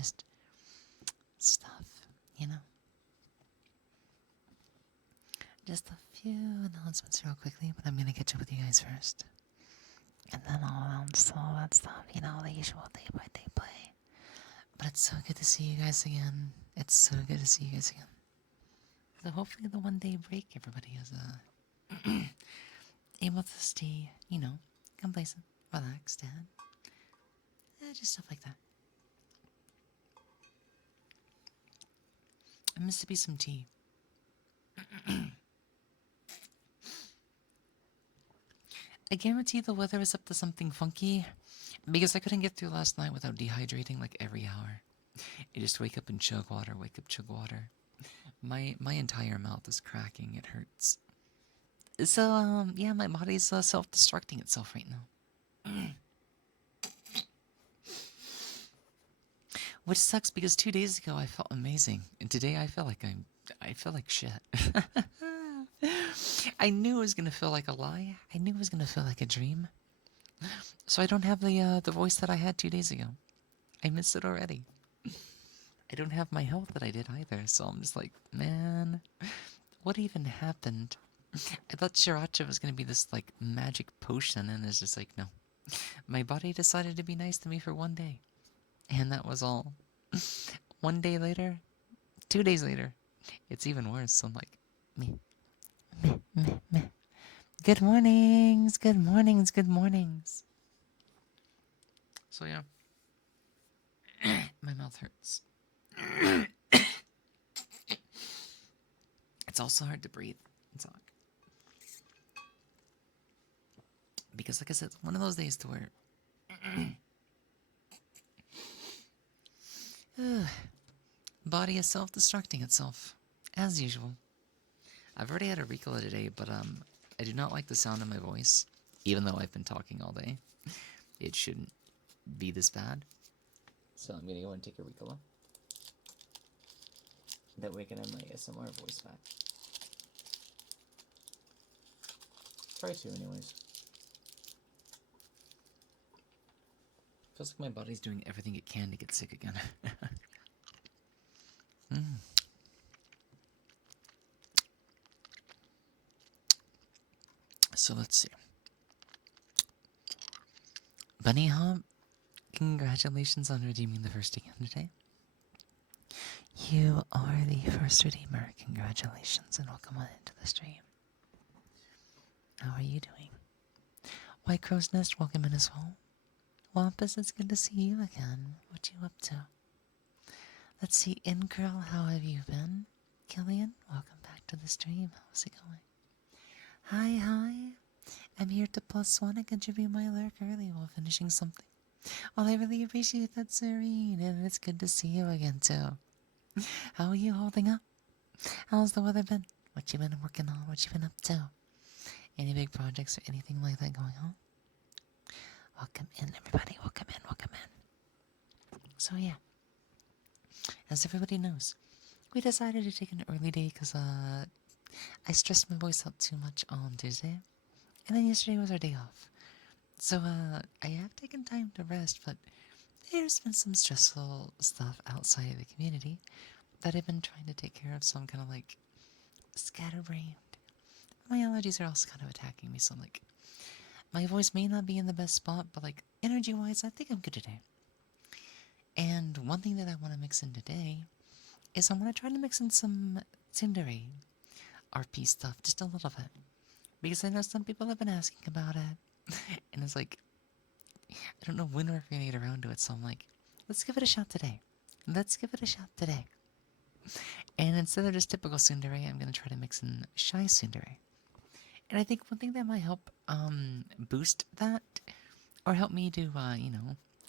just stuff, you know? Just a few announcements real quickly, but I'm gonna catch up with you guys first. And then I'll announce all that stuff, you know, the usual day by day play. But it's so good to see you guys again. It's so good to see you guys again. So hopefully the 1 day break, everybody is able to stay, you know, complacent, relaxed, and just stuff like that. I missed to be some tea. I guarantee the weather is up to something funky, because I couldn't get through last night without dehydrating like every hour. I just wake up and chug water, wake up, chug water. My entire mouth is cracking, it hurts. So, yeah, my body's self-destructing itself right now. Which sucks because 2 days ago I felt amazing, and today I feel like shit. I knew it was gonna feel like a lie. I knew it was gonna feel like a dream. So I don't have the voice that I had 2 days ago. I miss it already. I don't have my health that I did either, so I'm just like, man, what even happened? I thought Sriracha was gonna be this like magic potion, and it's just like, no. My body decided to be nice to me for 1 day. And that was all. 1 day later, 2 days later, it's even worse. So I'm like, meh, meh, meh, meh. Good mornings, good mornings, good mornings. So yeah, my mouth hurts. It's also hard to breathe and talk. Because like I said, it's one of those days to where body is self-destructing itself, as usual. I've already had a Ricola today, but I do not like the sound of my voice, even though I've been talking all day. It shouldn't be this bad. So I'm gonna go and take a Ricola. That way I can have my ASMR voice back. Try to, anyways. Feels like my body's doing everything it can to get sick again. So let's see. Bunny Hop, congratulations on redeeming the first again today. You are the first redeemer. Congratulations and welcome on into the stream. How are you doing? White Crow's Nest, welcome in as well. Wampus, it's good to see you again. What you up to? Let's see, In-Girl, how have you been? Killian, welcome back to the stream. How's it going? Hi. I'm here to +1 and contribute my lurk early while finishing something. Well, I really appreciate that, Serene, and it's good to see you again, too. How are you holding up? How's the weather been? What you been working on? What you been up to? Any big projects or anything like that going on? Welcome in, everybody. Welcome in. So, yeah. As everybody knows, we decided to take an early day because I stressed my voice out too much on Tuesday. And then yesterday was our day off. So, I have taken time to rest, but there's been some stressful stuff outside of the community that I've been trying to take care of, so I'm kind of like scatterbrained. My allergies are also kind of attacking me, so I'm like, my voice may not be in the best spot, but like energy-wise, I think I'm good today. And one thing that I want to mix in today is I'm going to try to mix in some Tsundere RP stuff, just a little bit. Because I know some people have been asking about it. And it's like, I don't know when we're going to get around to it, so I'm like, let's give it a shot today. And instead of just typical Tsundere, I'm going to try to mix in Shy Tsundere. And I think one thing that might help boost that, or help me to,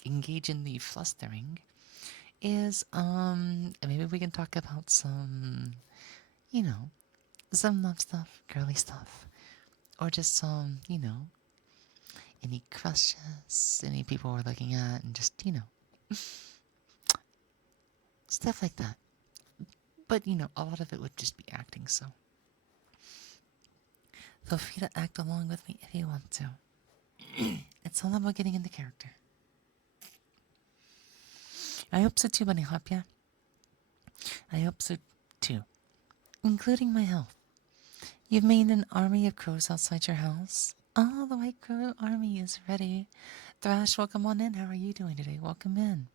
engage in the flustering, is maybe we can talk about some, some love stuff, girly stuff, or just some, any crushes, any people we're looking at, and just, stuff like that. But, a lot of it would just be acting, so feel free to act along with me if you want to. It's all about getting into character. I hope so too, Bunny Hop, yeah. I hope so too. Including my health. You've made an army of crows outside your house. Oh, the white crow army is ready. Thrash, welcome on in. How are you doing today? Welcome in.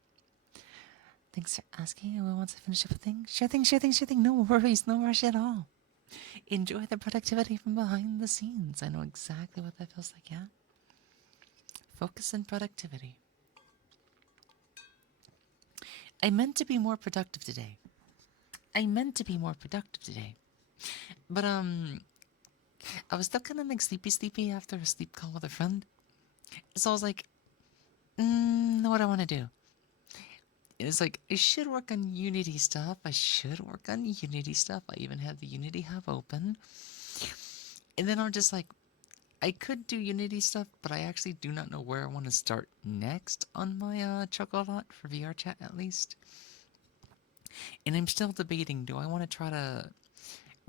Thanks for asking. Anyone wants to finish up a thing? Sure thing, sure thing, sure thing. No worries, no rush at all. Enjoy the productivity from behind the scenes. I know exactly what that feels like, yeah? Focus and productivity. I meant to be more productive today. But, I was still kind of like sleepy after a sleep call with a friend. So I was like, know what I want to do. It's like, I should work on Unity stuff. I even had the Unity Hub open. And then I'm just like, I could do Unity stuff, but I actually do not know where I want to start next on my Chocolate for VR chat at least. And I'm still debating, do I want to try to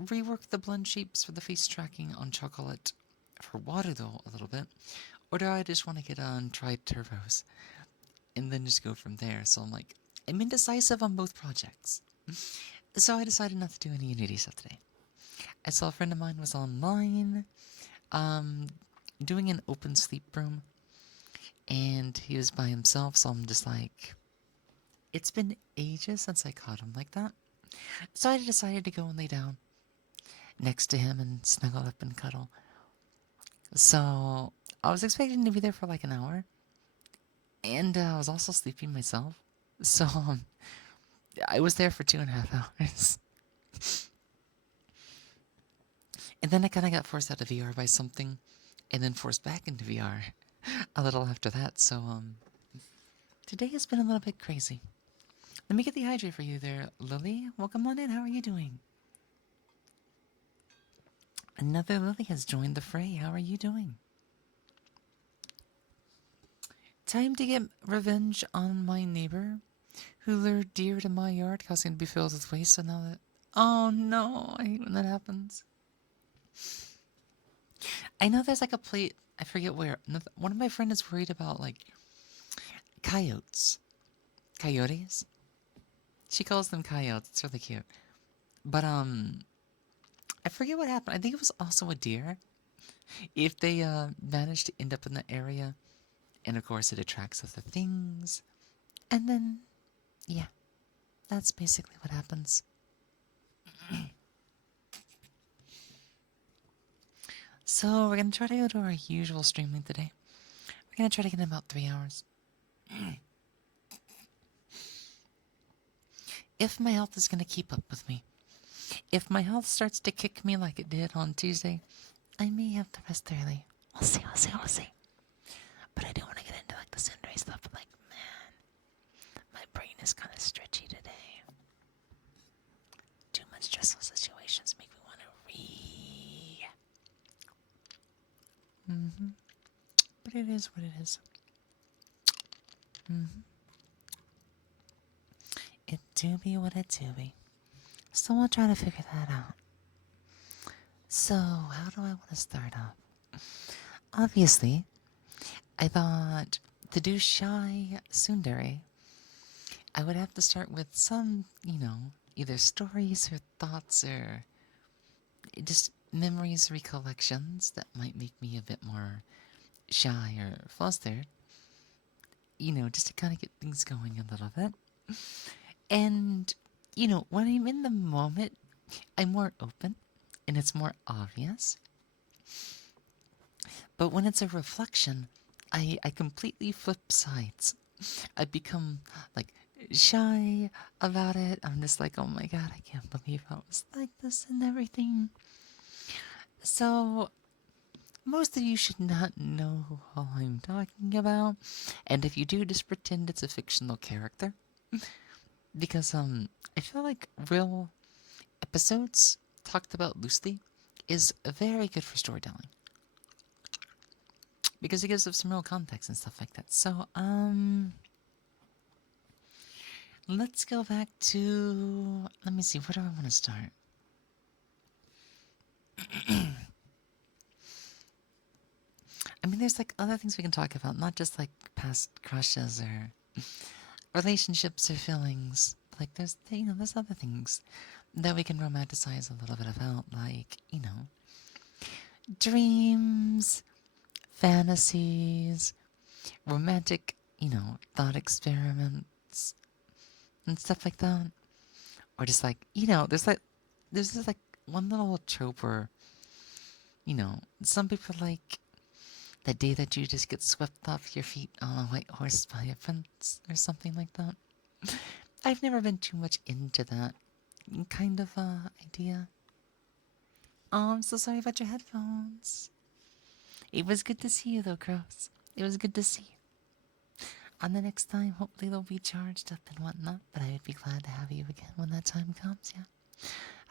rework the blend shapes for the face tracking on Chocolate for water though a little bit? Or do I just want to get on tried turbos and then just go from there? So I'm like, I'm indecisive on both projects. So I decided not to do any Unity stuff today. I saw a friend of mine was online, doing an open sleep room, and he was by himself, so I'm just like, it's been ages since I caught him like that. So I decided to go and lay down next to him and snuggle up and cuddle. So I was expecting to be there for like an hour, and I was also sleeping myself. So I was there for 2.5 hours. And then I kind of got forced out of VR by something, and then forced back into VR a little after that. So today has been a little bit crazy. Let me get the hydrate for you there, Lily. Welcome on in. How are you doing? Another Lily has joined the fray. How are you doing? Time to get revenge on my neighbor who lured deer to my yard, causing it to be filled with waste. So now that... Oh no, I hate when that happens. I know there's like a plate, I forget where. One of my friends is worried about like coyotes. Coyotes? She calls them coyotes. It's really cute. But I forget what happened. I think it was also a deer. If they manage to end up in the area, and of course it attracts other things, and then yeah, that's basically what happens. So we're gonna try to go to our usual stream length today. We're gonna try to get in about 3 hours. If my health is gonna keep up with me. If my health starts to kick me like it did on Tuesday, I may have to rest early. We'll see. But I do want to get into like the Tsundere stuff. But like, man, my brain is kind of stretchy today. Too much stressful situations make me want to read. But it is what it is. It do be what it do be. So we'll try to figure that out. So, how do I want to start off? Obviously, I thought to do Shy Tsundere, I would have to start with some, either stories or thoughts or just memories, recollections that might make me a bit more shy or flustered. Just to kind of get things going a little bit. And, when I'm in the moment, I'm more open and it's more obvious. But when it's a reflection, I completely flip sides. I become like shy about it. I'm just like, oh my god, I can't believe I was like this and everything. So most of you should not know who I'm talking about. And if you do, just pretend it's a fictional character. Because I feel like real episodes talked about loosely is very good for storytelling. Because it gives us some real context and stuff like that. So, let's go back to... Let me see, where do I want to start? I mean, there's like other things we can talk about, not just like past crushes or relationships or feelings. Like there's other things that we can romanticize a little bit about, like, dreams, fantasies, romantic, thought experiments and stuff like that. Or just like, there's this like one little trope where, some people like the day that you just get swept off your feet on a white horse by a prince or something like that. I've never been too much into that kind of idea. Oh, I'm so sorry about your headphones. It was good to see you though, Crows. It was good to see you. On the next time, hopefully they'll be charged up and whatnot, but I would be glad to have you again when that time comes, yeah.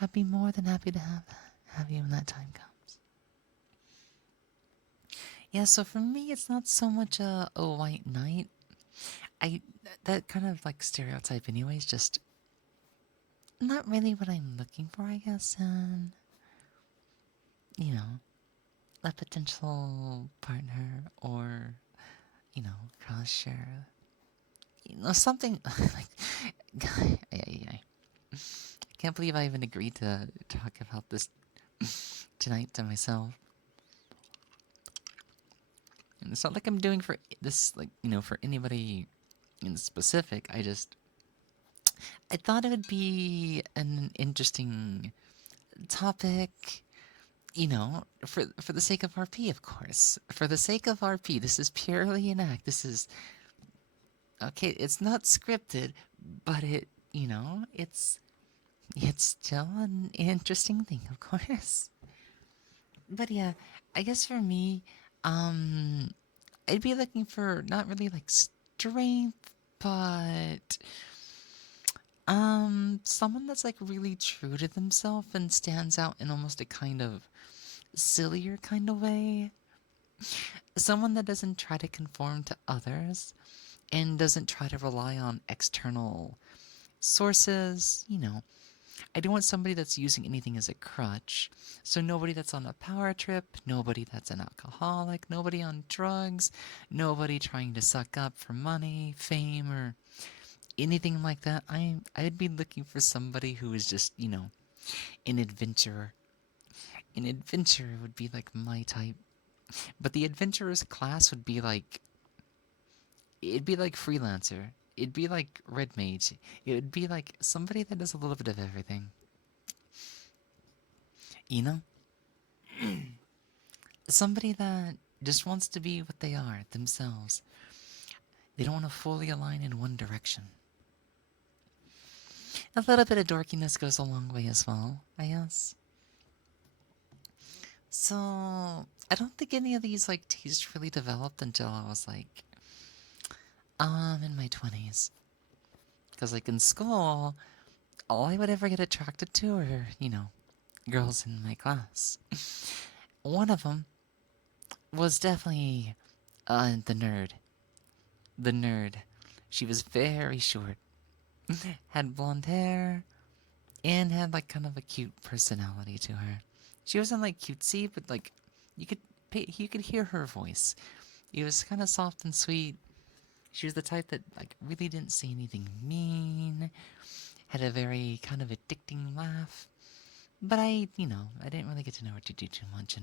I'd be more than happy to have you when that time comes. Yeah, so for me, it's not so much a white knight. I that kind of like stereotype, anyways, just not really what I'm looking for, I guess. And you know, a potential partner or cross share, something like. I can't believe I even agreed to talk about this tonight to myself. And it's not like I'm doing for this, like, for anybody in specific. I thought it would be an interesting topic, for the sake of RP, of course. For the sake of RP, this is purely an act. This is okay. It's not scripted, but it's still an interesting thing, of course. But yeah, I guess for me, um, I'd be looking for not really like strength, but someone that's like really true to themselves and stands out in almost a kind of sillier kind of way. Someone that doesn't try to conform to others and doesn't try to rely on external sources. I don't want somebody that's using anything as a crutch. So nobody that's on a power trip, nobody that's an alcoholic, nobody on drugs, nobody trying to suck up for money, fame, or anything like that. I'd be looking for somebody who is just, an adventurer. An adventurer would be like my type. But the adventurer's class would be like, it'd be like freelancer. It'd be like red mage. It would be like somebody that does a little bit of everything. You know? Somebody that just wants to be what they are, themselves. They don't want to fully align in one direction. A little bit of dorkiness goes a long way as well, I guess. So, I don't think any of these like tastes really developed until I was like, in my 20s. Because like in school, all I would ever get attracted to were, girls in my class. One of them was definitely the nerd. The nerd. She was very short, had blonde hair, and had like kind of a cute personality to her. She wasn't like cutesy, but like you could hear her voice. It was kind of soft and sweet. She was the type that like really didn't say anything mean. Had a very kind of addicting laugh. But I didn't really get to know her too much.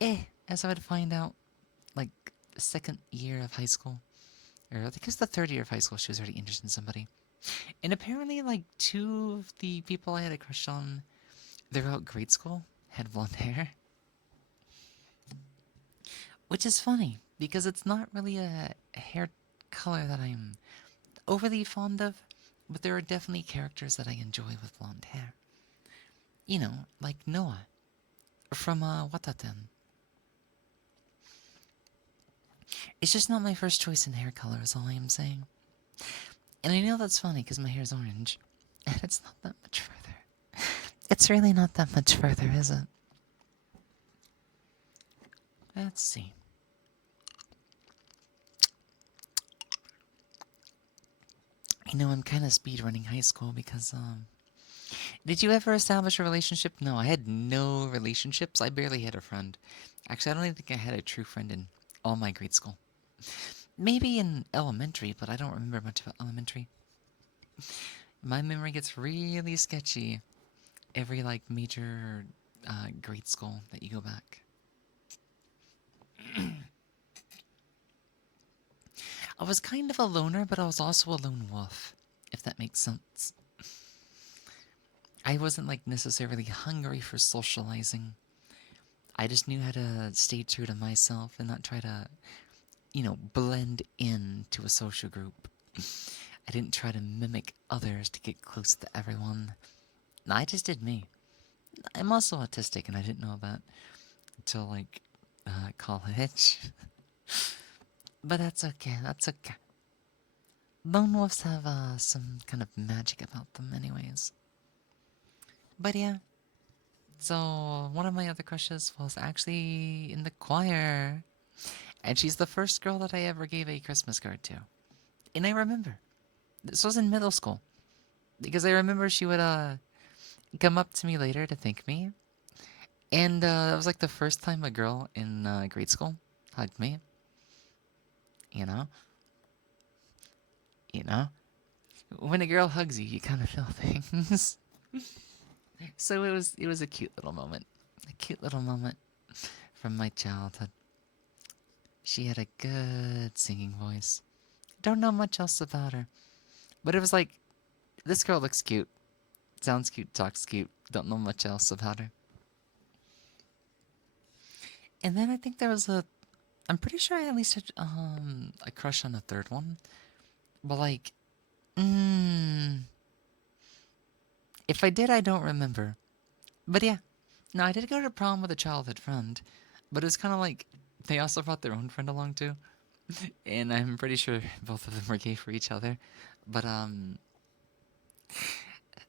And as I would find out, like the second year of high school, or I think it was the third year of high school, she was already interested in somebody. And apparently, like two of the people I had a crush on throughout grade school had blonde hair. Which is funny, because it's not really a hair color that I'm overly fond of, but there are definitely characters that I enjoy with blonde hair. Like Noah from Wataten. It's just not my first choice in hair color, is all I am saying. And I know that's funny because my hair's orange, and it's not that much further. It's really not that much further, is it? Let's see. I'm kind of speedrunning high school because, did you ever establish a relationship? No, I had no relationships. I barely had a friend. Actually, I don't even think I had a true friend in all my grade school. Maybe in elementary, but I don't remember much about elementary. My memory gets really sketchy every like major grade school that you go back. I was kind of a loner, but I was also a lone wolf, if that makes sense. I wasn't like necessarily hungry for socializing. I just knew how to stay true to myself and not try to, blend in to a social group. I didn't try to mimic others to get close to everyone. No, I just did me. I'm also autistic, and I didn't know that until like college. But that's okay. That's okay. Lone wolves have some kind of magic about them, anyways. But yeah. So one of my other crushes was actually in the choir, and she's the first girl that I ever gave a Christmas card to. And I remember this was in middle school because I remember she would come up to me later to thank me, and that was like the first time a girl in grade school hugged me. You know, you know, when a girl hugs you, you kind of feel things. So it was a cute little moment from my childhood. She had a good singing voice. Don't know much else about her, but it was like this girl looks cute, sounds cute, talks cute. Don't know much else about her. And then I think there was a. I'm pretty sure I at least had a crush on a third one, but like, mm, if I did, I don't remember. But yeah, no, I did go to prom with a childhood friend, but it was kind of like they also brought their own friend along too, and I'm pretty sure both of them were gay for each other. But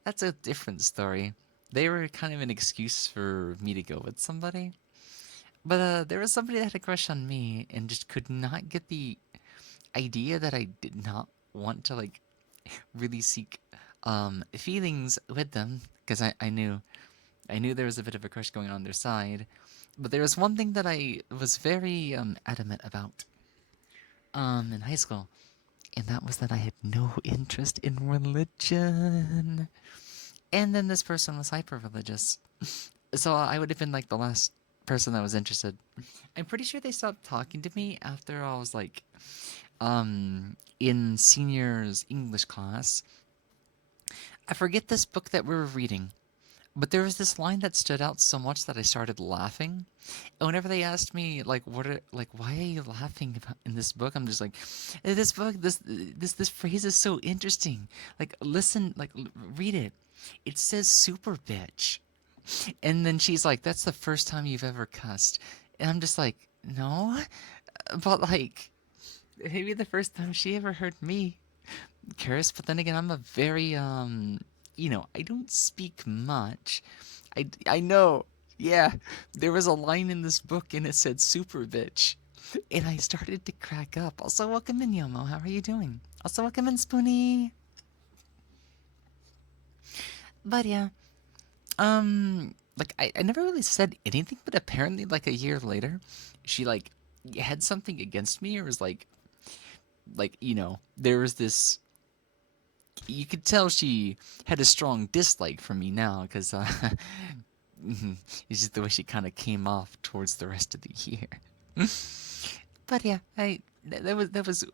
that's a different story. They were kind of an excuse for me to go with somebody. But there was somebody that had a crush on me and just could not get the idea that I did not want to like really seek feelings with them because I knew there was a bit of a crush going on their side. But there was one thing that I was very adamant about in high school, and that was that I had no interest in religion. And then this person was hyper religious. So I would have been like the last person that was interested. I'm pretty sure they stopped talking to me after I was like in seniors English class. I forget this book that we were reading, but there was this line that stood out so much that I started laughing. And whenever they asked me like why are you laughing about in this book, I'm just like, this book this phrase is so interesting. Like listen, like read it. It says super bitch. And then she's like, that's the first time you've ever cussed. And I'm just like, no, but like maybe the first time she ever heard me curse. But then again, I'm a very I don't speak much. I know. Yeah, there was a line in this book and it said super bitch. And I started to crack up. Also, welcome in, Yomo. How are you doing? Also, welcome in, Spoonie. But yeah, like I never really said anything, but apparently, like a year later, she like had something against me, or was like there was this. You could tell she had a strong dislike for me now, because it's just the way she kind of came off towards the rest of the year. But yeah, that was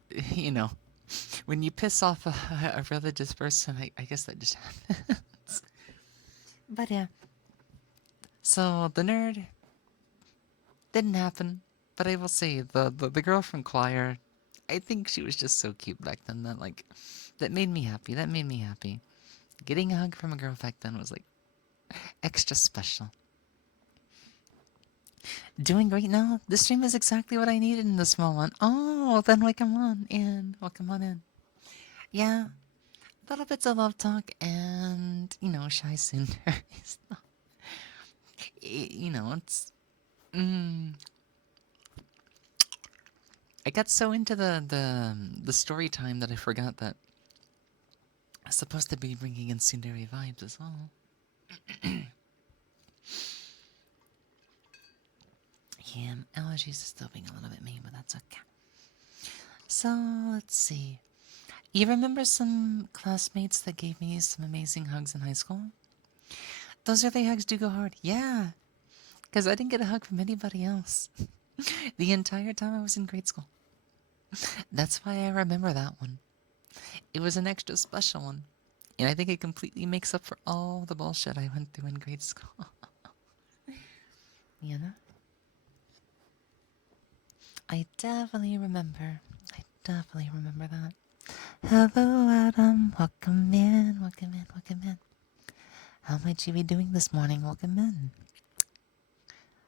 when you piss off a religious person, I guess that just happens. But yeah, so the nerd didn't happen. But I will say the girl from choir, I think she was just so cute back then that like that made me happy. That made me happy. Getting a hug from a girl back then was like extra special. Doing great now. This stream is exactly what I needed in this moment. Oh, then welcome on in. Welcome on in. Yeah, little bits of love talk and shy Tsundere. It's mm, I got so into the story time that I forgot that I'm supposed to be bringing in Tsundere vibes as well. Yeah, allergies is still being a little bit mean, but that's okay. So, let's see. You remember some classmates that gave me some amazing hugs in high school? Those early hugs do go hard. Yeah, because I didn't get a hug from anybody else the entire time I was in grade school. That's why I remember that one. It was an extra special one. And I think it completely makes up for all the bullshit I went through in grade school. You know? I definitely remember. I definitely remember that. Hello, Adam. Welcome in. Welcome in. Welcome in. How might you be doing this morning? Welcome in.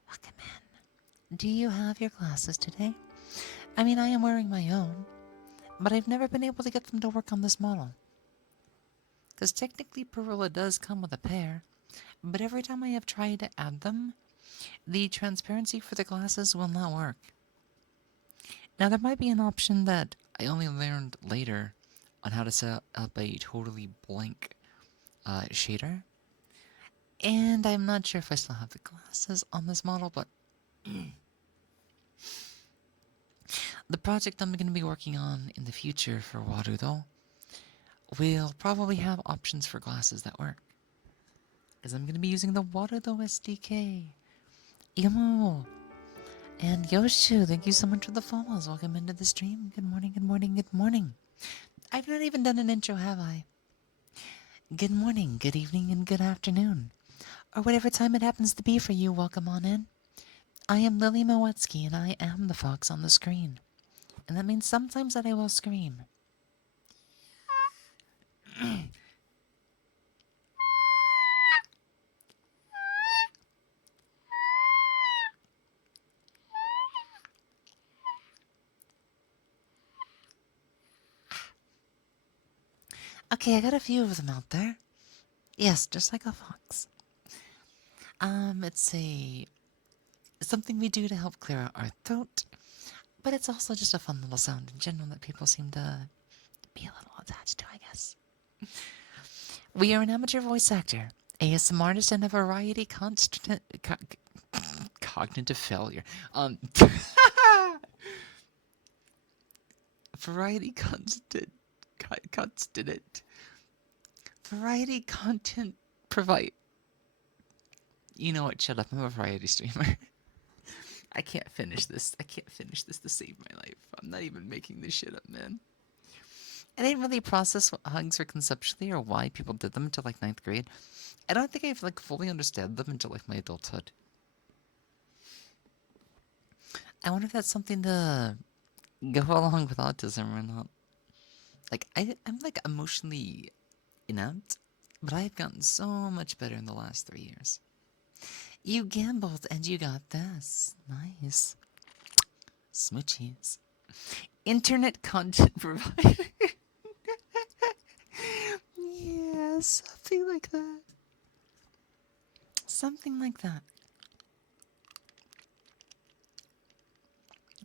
Welcome in. Do you have your glasses today? I mean, I am wearing my own, but I've never been able to get them to work on this model. Because technically, Perilla does come with a pair, but every time I have tried to add them, the transparency for the glasses will not work. Now, there might be an option that I only learned later on how to set up a totally blank shader. And I'm not sure if I still have the glasses on this model, but the project I'm going to be working on in the future for Warudo will probably have options for glasses that work. Because I'm going to be using the Warudo SDK. Imo! And Yoshu, thank you so much for the follows. Welcome into the stream. Good morning, good morning, good morning. I've not even done an intro, have I? Good morning, good evening, and good afternoon. Or whatever time it happens to be for you, welcome on in. I am Lily Moetsuki, and I am the fox on the screen. And that means sometimes that I will scream. Okay, I got a few of them out there. Yes, just like a fox. It's something we do to help clear out our throat, but it's also just a fun little sound in general that people seem to be a little attached to, I guess. We are an amateur voice actor, ASM artist, and a variety cognitive failure. Variety variety content provide. You know what? Shut up. I'm a variety streamer. I can't finish this. I can't finish this to save my life. I'm not even making this shit up, man. I didn't really process what hugs were conceptually or why people did them until like 9th grade. I don't think I've like fully understood them until like my adulthood. I wonder if that's something to go along with autism or not. Like I'm like emotionally inept, but I've gotten so much better in the last 3 years. You gambled and you got this. Nice. Smoochies. Internet content provider. Yeah, something like that. Something like that.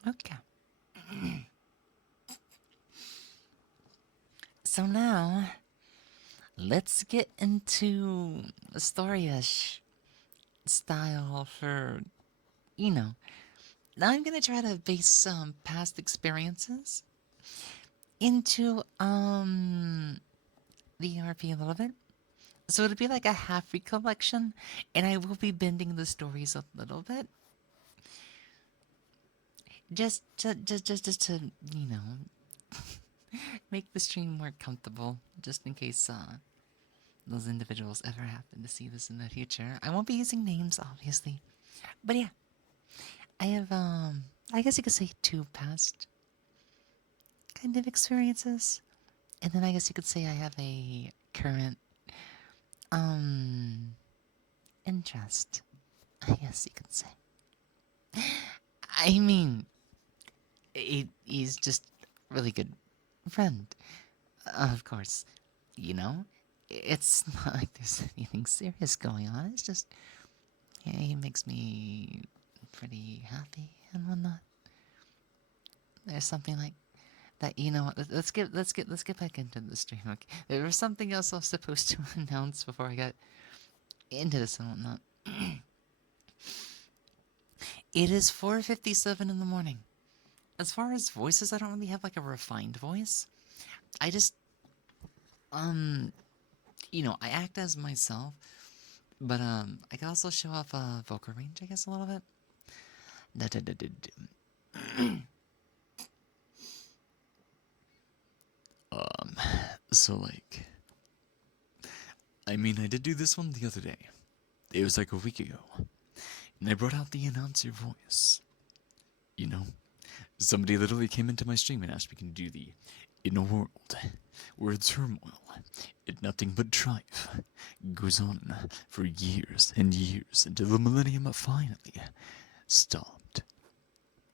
Okay. So now, let's get into a story-ish style for, you know. Now I'm gonna try to base some past experiences into the RP a little bit. So it'll be like a half recollection, and I will be bending the stories a little bit. Just to, you know, make the stream more comfortable, just in case those individuals ever happen to see this in the future. I won't be using names, obviously, but yeah, I have I guess you could say 2 past kind of experiences, and then I guess you could say I have a current interest. I guess you could say. I mean, he's just a really good friend. Of course, you know, it's not like there's anything serious going on. It's just, yeah, he makes me pretty happy and whatnot. There's something like that. You know what? Let's get back into the stream. Okay, there was something else I was supposed to announce before I got into this and whatnot. It is 4:57 in the morning. as far as voices, I don't really have like a refined voice. I just, um, I act as myself, but I can also show off vocal range, I guess, a little bit. Um, so like, I mean, I did do this one the other day. It was like a week ago, and I brought out the announcer voice. You know, somebody literally came into my stream and asked me, "Can you do the in a world where turmoil and nothing but strife goes on for years and years until the millennium finally stopped?"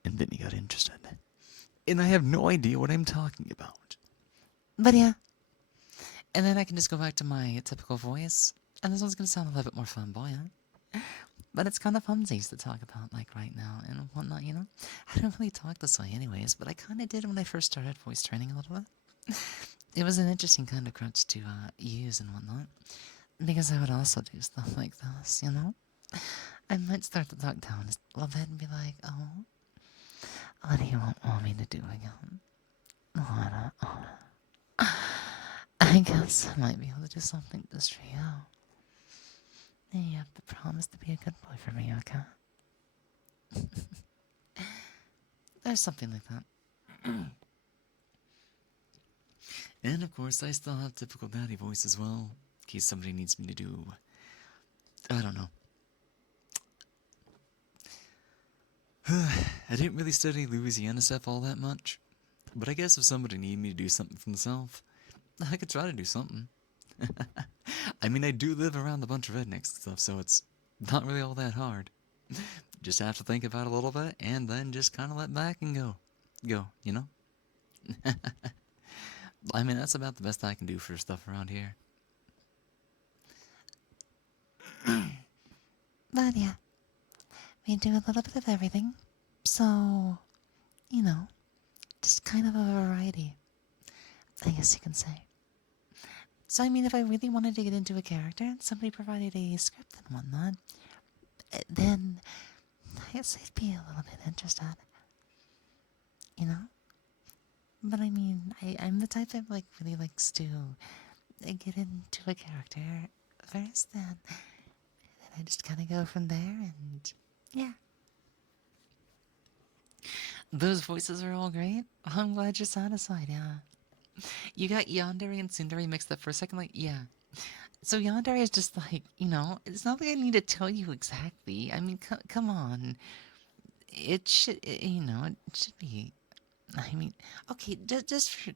And then he got interested. And I have no idea what I'm talking about. But yeah. And then I can just go back to my typical voice. And this one's going to sound a little bit more flamboyant. But it's kind of funsies to talk about, like, right now and whatnot, you know? I don't really talk this way anyways, but I kind of did when I first started voice training a little bit. It was an interesting kind of crutch to use and whatnot. Because I would also do stuff like this, you know? I might start to talk down a little bit and be like, "Oh, what do you want me to do again? I guess I might be able to do something just for you. You have to promise to be a good boy for me, okay?" There's something like that. And of course, I still have typical daddy voice as well, in case somebody needs me to do, I don't know. I didn't really study Louisiana stuff all that much, but I guess if somebody needed me to do something from the South, I could try to do something. I mean, I do live around a bunch of rednecks and stuff, so it's not really all that hard. Just have to think about it a little bit, and then just kind of let back and go. Go, you know? I mean, that's about the best I can do for stuff around here. But yeah, we do a little bit of everything. So, you know, just kind of a variety, I guess you can say. So, I mean, if I really wanted to get into a character and somebody provided a script and whatnot, then I guess I'd be a little bit interested. You know? But I mean, I'm the type that like really likes to get into a character first, then I just kind of go from there, and yeah. Those voices are all great. I'm glad you're satisfied, yeah. You got Yandere and Tsundere mixed up for a second, like, yeah. So Yandere is just like, it's not like I need to tell you exactly. I mean, come on. It should, it should be, I mean, okay, just for,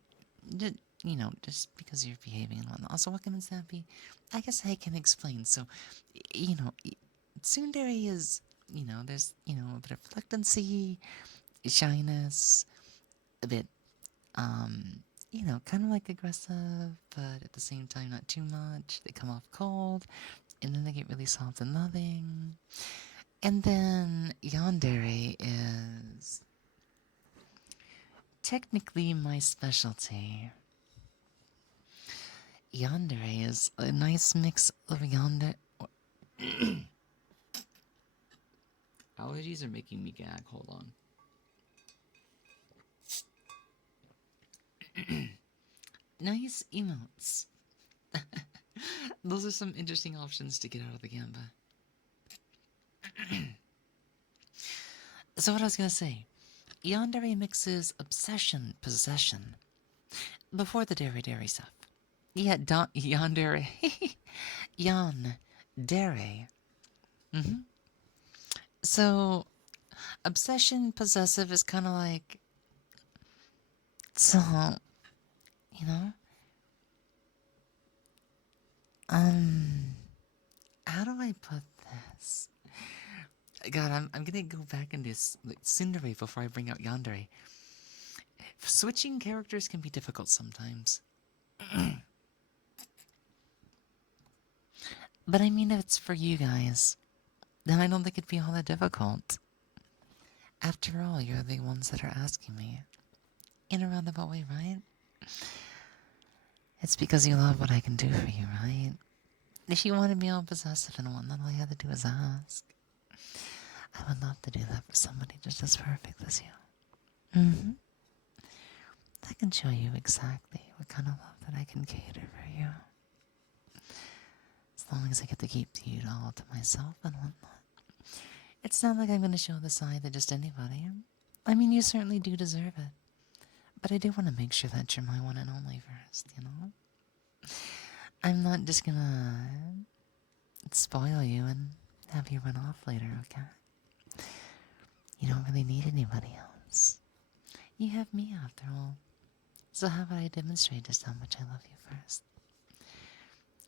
just because you're behaving and whatnot. Also, what can that be? I guess I can explain. So, you know, Tsundere is, there's, a bit of reluctancy, shyness, a bit, kind of like aggressive, but at the same time not too much. They come off cold, and then they get really soft and loving. And then Yandere is technically my specialty. Yandere is a nice mix of yandere. Allergies are making me gag. Hold on. Nice emotes. Those are some interesting options to get out of the gamba. So what I was gonna say, Yandere mixes obsession, possession, before the dairy stuff. Yeah, Yandere, Yandere. So, obsession, possessive is kind of like, so, you know, how do I put this? God, I'm gonna go back into Tsundere before I bring out Yandere. Switching characters can be difficult sometimes. But I mean, if it's for you guys, then I don't think it'd be all that difficult. After all, you're the ones that are asking me. In a roundabout way, right? It's because you love what I can do for you, right? If you wanted me all possessive and whatnot, all you had to do was ask. I would love to do that for somebody just as perfect as you. Mm-hmm. I can show you exactly what kind of love that I can cater for you. As long as I get to keep you all to myself and whatnot. It's not like I'm going to show the side to just anybody. I mean, you certainly do deserve it. But I do want to make sure that you're my one and only first, you know? I'm not just gonna spoil you and have you run off later, okay? You don't really need anybody else. You have me after all. So how about I demonstrate just how much I love you first?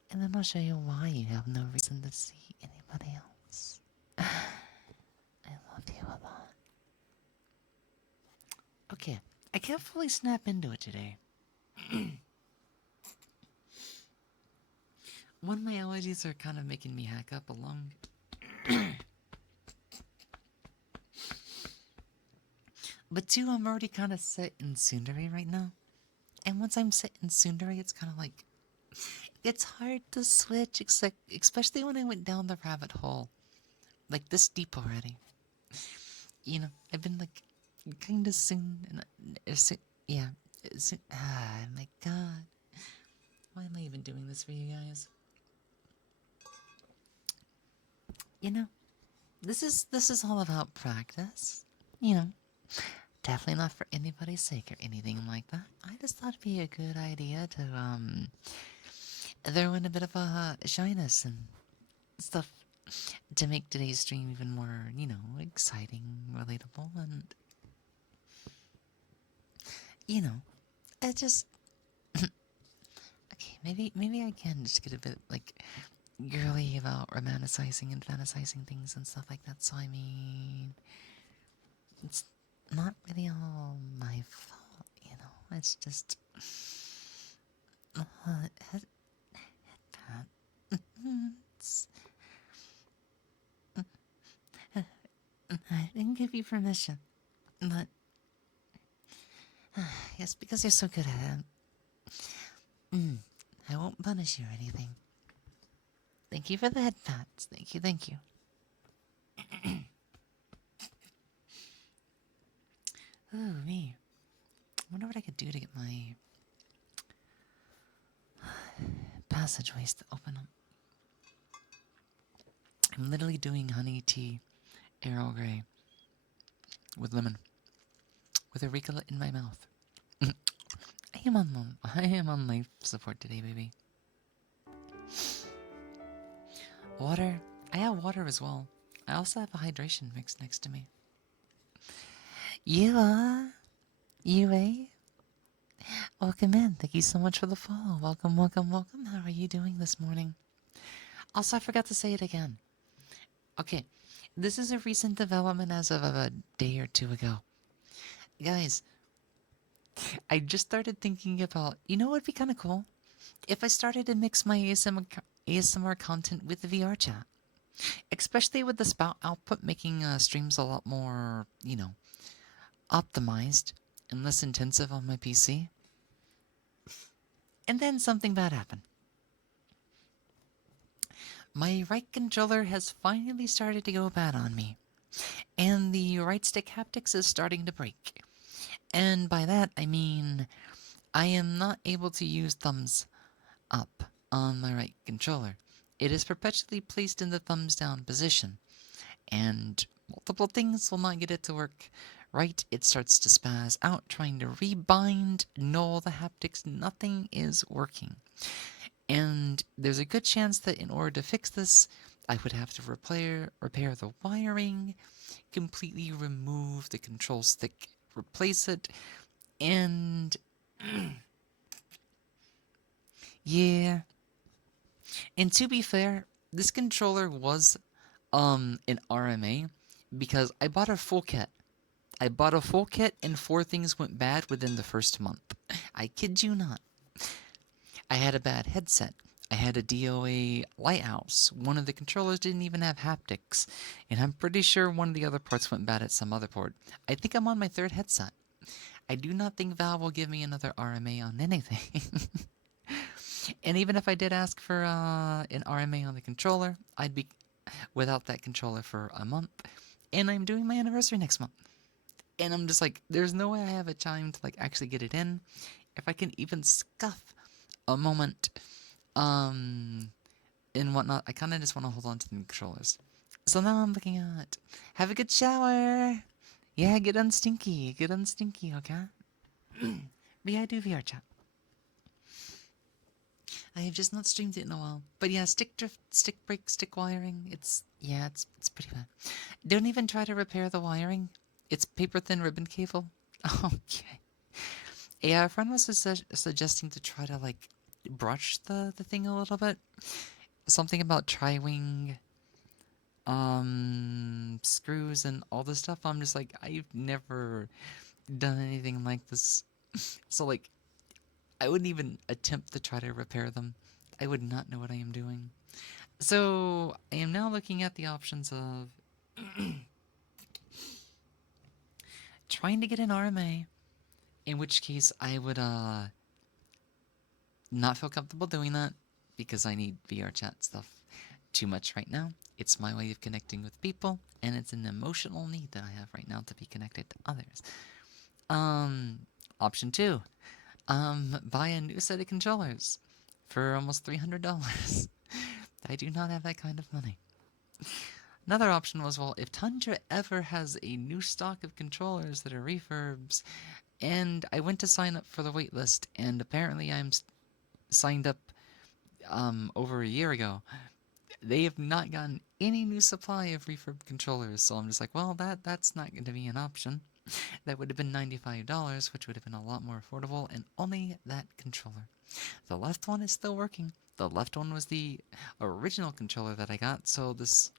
And then I'll show you why you have no reason to see anybody else. I love you a lot. Okay, I can't fully snap into it today. One, my allergies are kind of making me hack up a lung. But two, I'm already kind of set in Tsundere right now. And once I'm set in Tsundere, it's kind of like... It's hard to switch, especially when I went down the rabbit hole. Like this deep already. You know, I've been like kind of soon... yeah. My god. Why am I even doing this for you guys? You know, this is all about practice. You know, definitely not for anybody's sake or anything like that. I just thought it'd be a good idea to throw in a bit of a shyness and stuff to make today's stream even more, you know, exciting, relatable, and you know, I just okay, maybe I can just get a bit like girly about romanticizing and fantasizing things and stuff like that. So I mean, it's not really all my fault, you know. It's just it's, I didn't give you permission, but yes, because you're so good at it. I won't punish you or anything. Thank you for the head pats. Thank you. Ooh, me. I wonder what I could do to get my passageways to open up. I'm literally doing honey tea, Earl Grey, with lemon, with a Ricola in my mouth. I am on life support today, baby. Water. I have water as well. I also have a hydration mix next to me. Yue. Welcome in. Thank you so much for the follow. Welcome, welcome, welcome. How are you doing this morning? Also, I forgot to say it again. Okay, this is a recent development as of a day or two ago. Guys, I just started thinking about, you know what would be kind of cool? If I started to mix my ASMR content with the VR chat. Especially with the spout output making streams a lot more, you know, optimized and less intensive on my PC. And then something bad happened. My right controller has finally started to go bad on me. And the right stick haptics is starting to break. And by that, I mean I am not able to use thumbs up on my right controller. It is perpetually placed in the thumbs down position. And multiple things will not get it to work right. It starts to spaz out, trying to rebind, null the haptics. Nothing is working. And there's a good chance that in order to fix this, I would have to repair the wiring, completely remove the control stick, replace it, and yeah. And to be fair, this controller was an RMA because I bought a full kit. I bought a full kit and 4 things went bad within the first month. I kid you not. I had a bad headset. I had a DOA lighthouse. One of the controllers didn't even have haptics. And I'm pretty sure one of the other parts went bad at some other port. I think I'm on my 3rd headset. I do not think Valve will give me another RMA on anything. And even if I did ask for an RMA on the controller, I'd be without that controller for a month. And I'm doing my anniversary next month. And I'm just like, there's no way I have a time to like actually get it in. If I can even scuff a moment, um, and whatnot, I kind of just want to hold on to the controllers. So now I'm looking at, have a good shower. Yeah, get unstinky, okay? But yeah, I do VR chat. I have just not streamed it in a while. But yeah, stick drift, stick break, stick wiring. It's pretty bad. Don't even try to repair the wiring. It's paper thin ribbon cable. Okay. Yeah, a friend was suggesting to try to like brush the thing a little bit. Something about tri-wing screws and all this stuff. I'm just like, I've never done anything like this. So like I wouldn't even attempt to try to repair them. I would not know what I am doing. So I am now looking at the options of trying to get an RMA, in which case I would not feel comfortable doing that because I need VR chat stuff too much right now. It's my way of connecting with people, and it's an emotional need that I have right now to be connected to others. Option two, buy a new set of controllers for almost $300. I do not have that kind of money. Another option was, well, if Tundra ever has a new stock of controllers that are refurbs, and I went to sign up for the waitlist, and apparently I'm signed up over a year ago. They have not gotten any new supply of refurb controllers, so I'm just like, well, that's not going to be an option. That would have been $95, which would have been a lot more affordable, and only that controller. The left one is still working. The left one was the original controller that I got, so this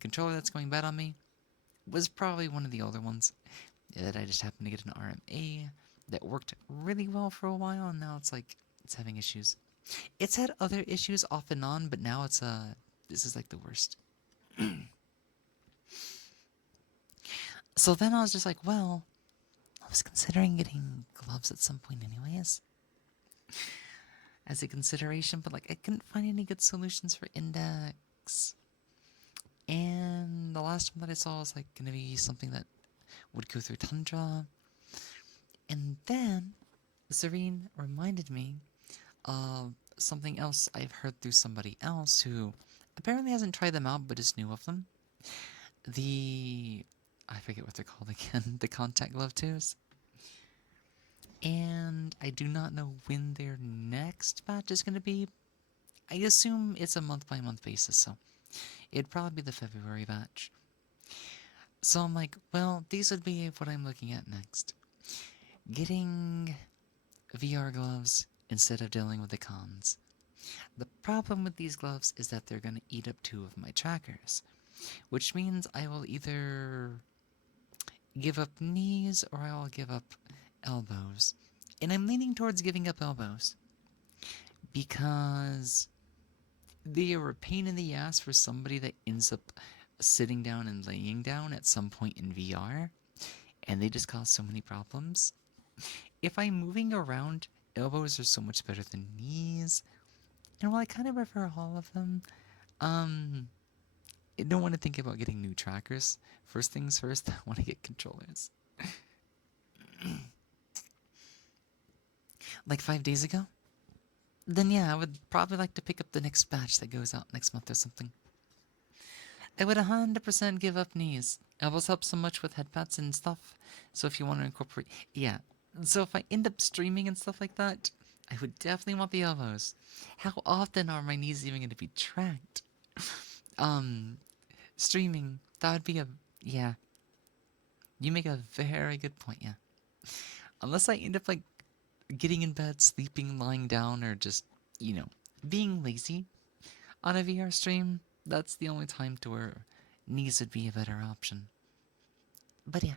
controller that's going bad on me was probably one of the older ones that I just happened to get an RMA that worked really well for a while, and now it's like it's having issues. It's had other issues off and on, but now it's this is like the worst. So then I was just like, well, I was considering getting gloves at some point anyways, as a consideration, but like I couldn't find any good solutions for index. And the last one that I saw was like gonna be something that would go through Tundra. And then Serene reminded me of something else I've heard through somebody else who apparently hasn't tried them out but is new of them. I forget what they're called again, the contact glove twos. And I do not know when their next batch is going to be. I assume it's a month by month basis, so it'd probably be the February batch. So I'm like, well, these would be what I'm looking at next. Getting VR gloves instead of dealing with the cons. The problem with these gloves is that they're going to eat up 2 of my trackers, which means I will either give up knees or I'll give up elbows. And I'm leaning towards giving up elbows because they are a pain in the ass for somebody that ends up sitting down and laying down at some point in VR, and they just cause so many problems. If I'm moving around, elbows are so much better than knees. And while I kind of prefer all of them, I don't want to think about getting new trackers. First things first, I want to get controllers. Like 5 days ago? Then yeah, I would probably like to pick up the next batch that goes out next month or something. I would 100% give up knees. Elbows help so much with headpads and stuff. So if you want to incorporate... Yeah. So if I end up streaming and stuff like that, I would definitely want the elbows. How often are my knees even going to be tracked? Streaming, that would be a... Yeah. You make a very good point, yeah. Unless I end up, like, getting in bed, sleeping, lying down, or just, being lazy on a VR stream, that's the only time to where knees would be a better option. But yeah.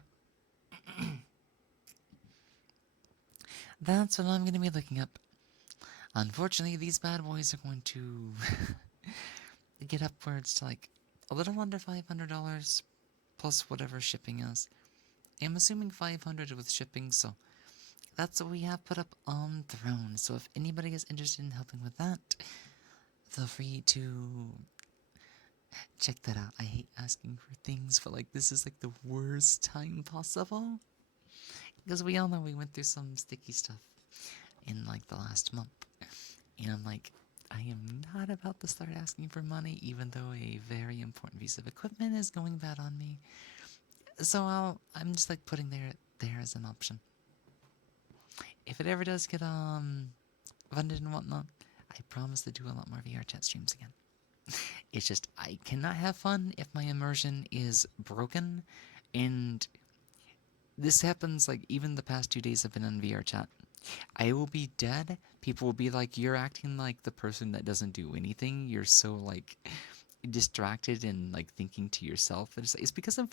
That's what I'm going to be looking up. Unfortunately, these bad boys are going to get upwards to like a little under $500 plus whatever shipping is. I'm assuming 500 with shipping, so that's what we have put up on Throne. So if anybody is interested in helping with that, feel free to Check that out. I hate asking for things, but like this is like the worst time possible. Because we all know we went through some sticky stuff in like the last month. And I'm like, I am not about to start asking for money, even though a very important piece of equipment is going bad on me. So I'm just like putting there as an option. If it ever does get funded and whatnot, I promise to do a lot more VR chat streams again. It's just I cannot have fun if my immersion is broken, and this happens like even the past 2 days I've been on VR chat. I will be dead. People will be like, "You're acting like the person that doesn't do anything. You're so like distracted and like thinking to yourself." And it's because I'm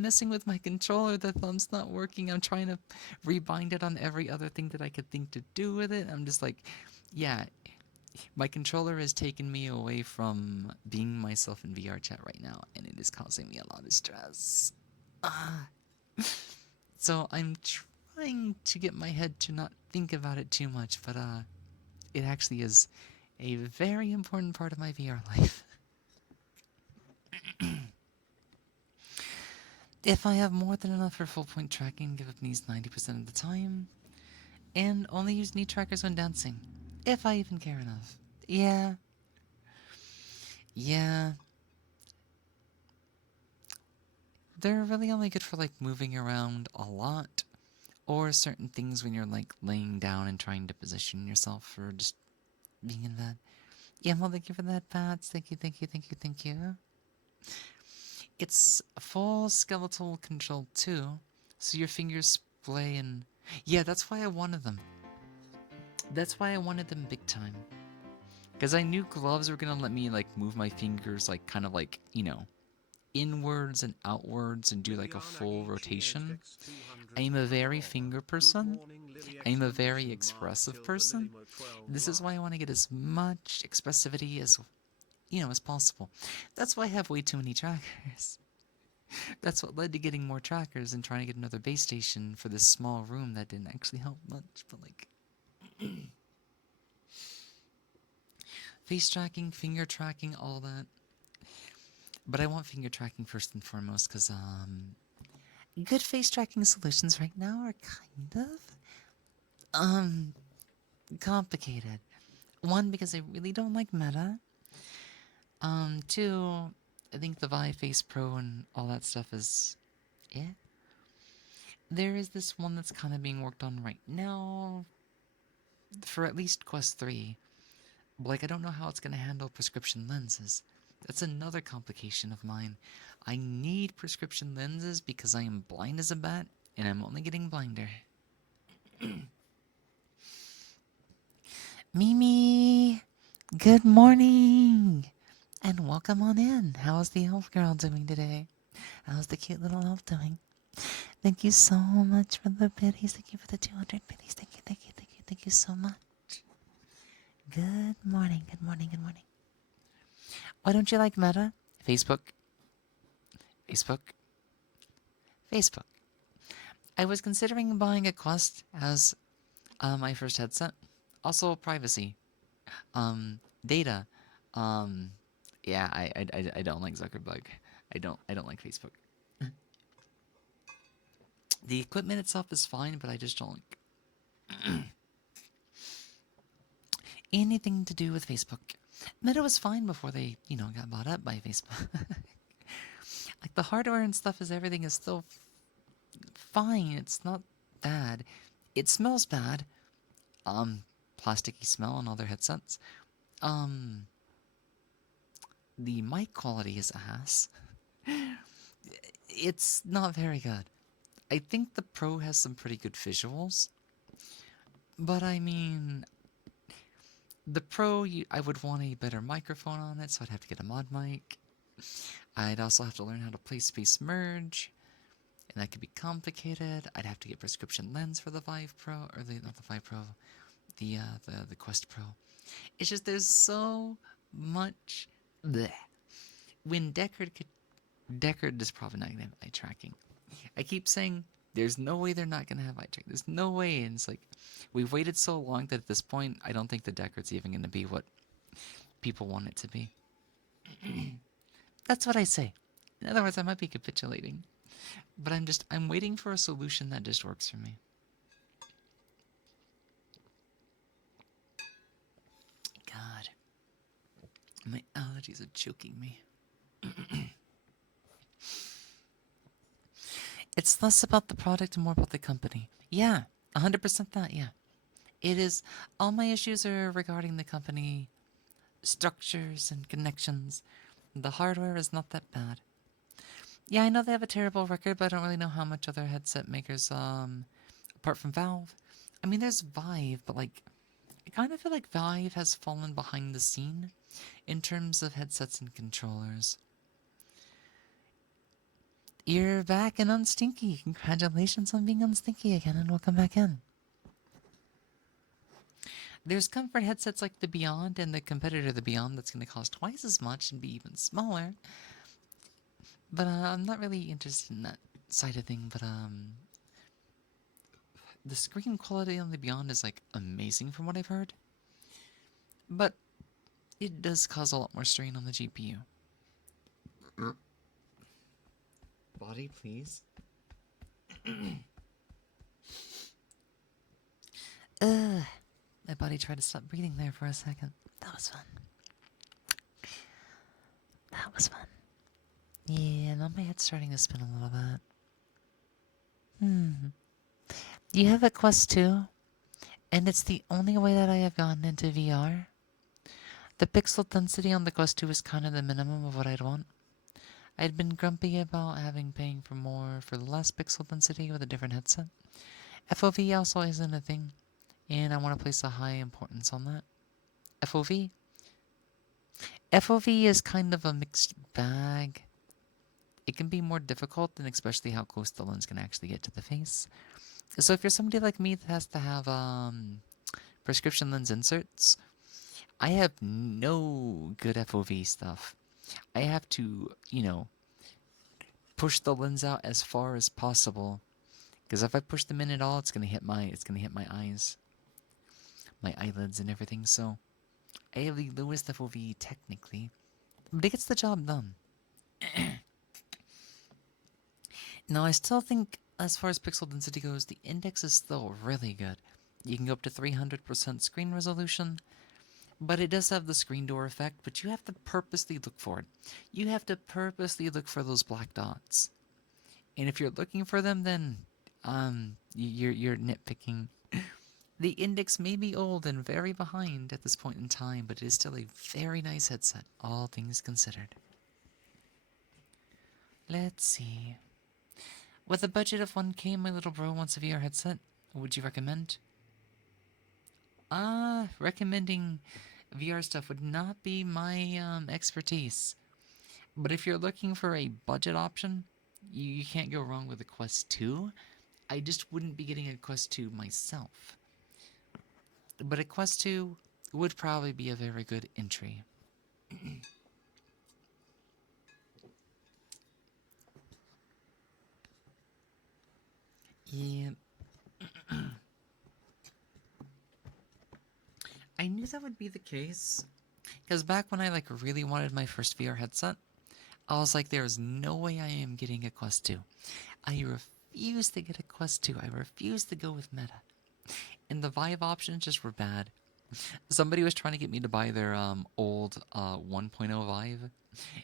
messing with my controller. The thumb's not working. I'm trying to rebind it on every other thing that I could think to do with it. I'm just like, yeah, my controller has taken me away from being myself in VR chat right now, and it is causing me a lot of stress. Ah. So I'm trying to get my head to not think about it too much, but it actually is a very important part of my VR life. If I have more than enough for full point tracking, give up knees 90% of the time, and only use knee trackers when dancing, if I even care enough. Yeah. Yeah. They're really only good for like moving around a lot, or certain things when you're like laying down and trying to position yourself for just being in bed. Yeah, well, thank you for that, Pats. Thank you, thank you, thank you, thank you. It's full skeletal control too, so your fingers splay and... Yeah, that's why I wanted them. That's why I wanted them big time. Because I knew gloves were gonna let me like move my fingers like kind of like, inwards and outwards and do like a full rotation. I'm a very finger person. I'm a very expressive person. This is why I want to get as much expressivity as possible. That's why I have way too many trackers. That's what led to getting more trackers and trying to get another base station for this small room that didn't actually help much, but like... face tracking, finger tracking, all that. But I want finger tracking first and foremost because, good face tracking solutions right now are kind of, complicated. One, because I really don't like Meta. Two, I think the Vive Face Pro and all that stuff is... yeah. There is this one that's kind of being worked on right now for at least Quest 3. But, like, I don't know how it's going to handle prescription lenses. That's another complication of mine. I need prescription lenses because I am blind as a bat, and I'm only getting blinder. Mimi! Good morning! And welcome on in. How's the elf girl doing today? How's the cute little elf doing? Thank you so much for the biddies. Thank you for the 200 biddies. Thank you, thank you, thank you, thank you so much. Good morning, good morning, good morning. Why don't you like Meta? Facebook? Facebook? Facebook. I was considering buying a Quest as my first headset. Also, privacy. Data. Yeah, I don't like Zuckerberg. I don't like Facebook. The equipment itself is fine, but I just don't like anything to do with Facebook. Meta was fine before they, got bought up by Facebook. Like the hardware and stuff everything is still fine. It's not bad. It smells bad. Plasticky smell on all their headsets. The mic quality is ass. It's not very good. I think the Pro has some pretty good visuals. But I mean, the Pro, I would want a better microphone on it, so I'd have to get a mod mic. I'd also have to learn how to play Space Merge, and that could be complicated. I'd have to get prescription lens for the Vive Pro, or not the Vive Pro, the Quest Pro. It's just there's so much bleh. When Deckard is probably not gonna have eye tracking. I keep saying there's no way they're not gonna have eye tracking. There's no way, and it's like we've waited so long that at this point I don't think the Deckard's even gonna be what people want it to be. That's what I say. In other words, I might be capitulating. But I'm waiting for a solution that just works for me. God. My allergies are choking me. It's less about the product and more about the company. Yeah, 100% that, yeah. It is, all my issues are regarding the company structures and connections. The hardware is not that bad. Yeah, I know they have a terrible record, but I don't really know how much other headset makers, apart from Valve. I mean, there's Vive, but like, I kind of feel like Vive has fallen behind the scene in terms of headsets and controllers. You're back and unstinky. Congratulations on being unstinky again, and welcome back in. There's comfort headsets like the Beyond and the competitor, the Beyond, that's going to cost twice as much and be even smaller. But I'm not really interested in that side of thing. But the screen quality on the Beyond is like amazing from what I've heard. But it does cause a lot more strain on the GPU. Body, please. My body tried to stop breathing there for a second. That was fun. That was fun. Yeah, now my head's starting to spin a little bit. You have a Quest 2, and it's the only way that I have gotten into VR. The pixel density on the Quest 2 is kind of the minimum of what I'd want. I'd been grumpy about paying for more for the less pixel density with a different headset. FOV also isn't a thing, and I want to place a high importance on that. FOV is kind of a mixed bag. It can be more difficult, and especially how close the lens can actually get to the face. So if you're somebody like me that has to have prescription lens inserts, I have no good FOV stuff. I have to, push the lens out as far as possible, because if I push them in at all, it's gonna hit my eyes, my eyelids, and everything. So I have the lowest FOV technically, but it gets the job done. Now I still think, as far as pixel density goes, the index is still really good. You can go up to 300% screen resolution. But it does have the screen door effect, but you have to purposely look for it. You have to purposely look for those black dots. And if you're looking for them, then you're nitpicking. The index may be old and very behind at this point in time, but it is still a very nice headset, all things considered. Let's see. With a budget of 1K, my little bro wants a VR headset. What would you recommend? Recommending VR stuff would not be my expertise. But if you're looking for a budget option, you can't go wrong with a Quest 2. I just wouldn't be getting a Quest 2 myself. But a Quest 2 would probably be a very good entry. Yeah. I knew that would be the case. Because back when I really wanted my first VR headset, I was like, there's no way I am getting a Quest 2. I refuse to get a Quest 2. I refuse to go with Meta. And the Vive options just were bad. Somebody was trying to get me to buy their old 1.0 Vive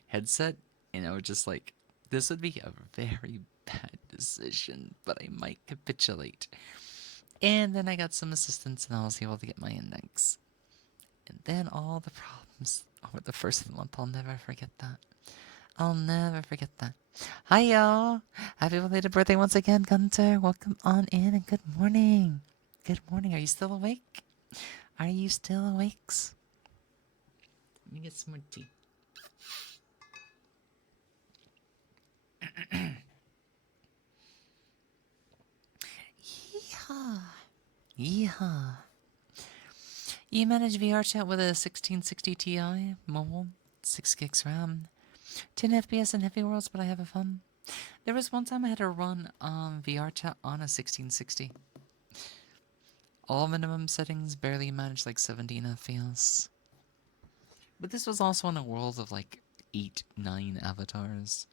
headset, and I was just like, this would be a very bad decision, but I might capitulate. And then I got some assistance, and I was able to get my index. And then all the problems over the first of the month, I'll never forget that. I'll never forget that. Hi, y'all. Happy belated birthday once again, Gunter. Welcome on in, and good morning. Good morning. Are you still awake? Are you still awakes? Let me get some more tea. Yeehaw. Yeehaw. You manage VR chat with a 1660 Ti mobile, 6 gigs RAM, 10 FPS in Heavy Worlds, but I have a fun. There was one time I had to run VR chat on a 1660. All minimum settings, barely managed 17 FPS. But this was also in a world of 8, 9 avatars.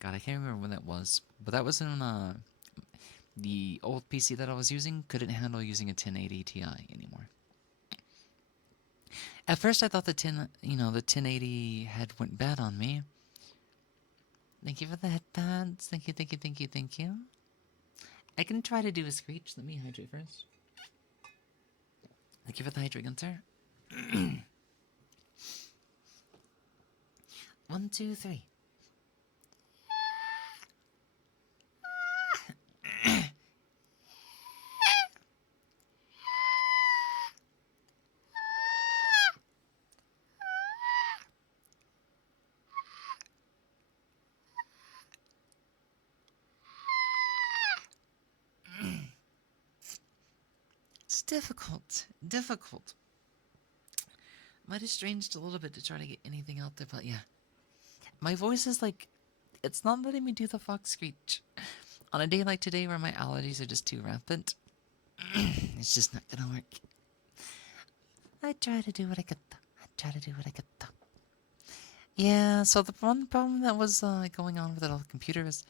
God, I can't remember when that was, but that was in the old PC that I was using couldn't handle using a 1080 Ti anymore. At first, I thought the 1080 head went bad on me. Thank you for the headpads. Thank you, thank you, thank you, thank you. I can try to do a screech. Let me hydrate first. Thank you for the hydrate, Gunther. 1, 2, 3. It's difficult. Difficult. Might have stranged a little bit to try to get anything out there, but yeah. My voice is like, it's not letting me do the fox screech. On a day like today where my allergies are just too rampant, it's just not gonna work. I try to do what I could though. Yeah, so the one problem that was going on with the computer is,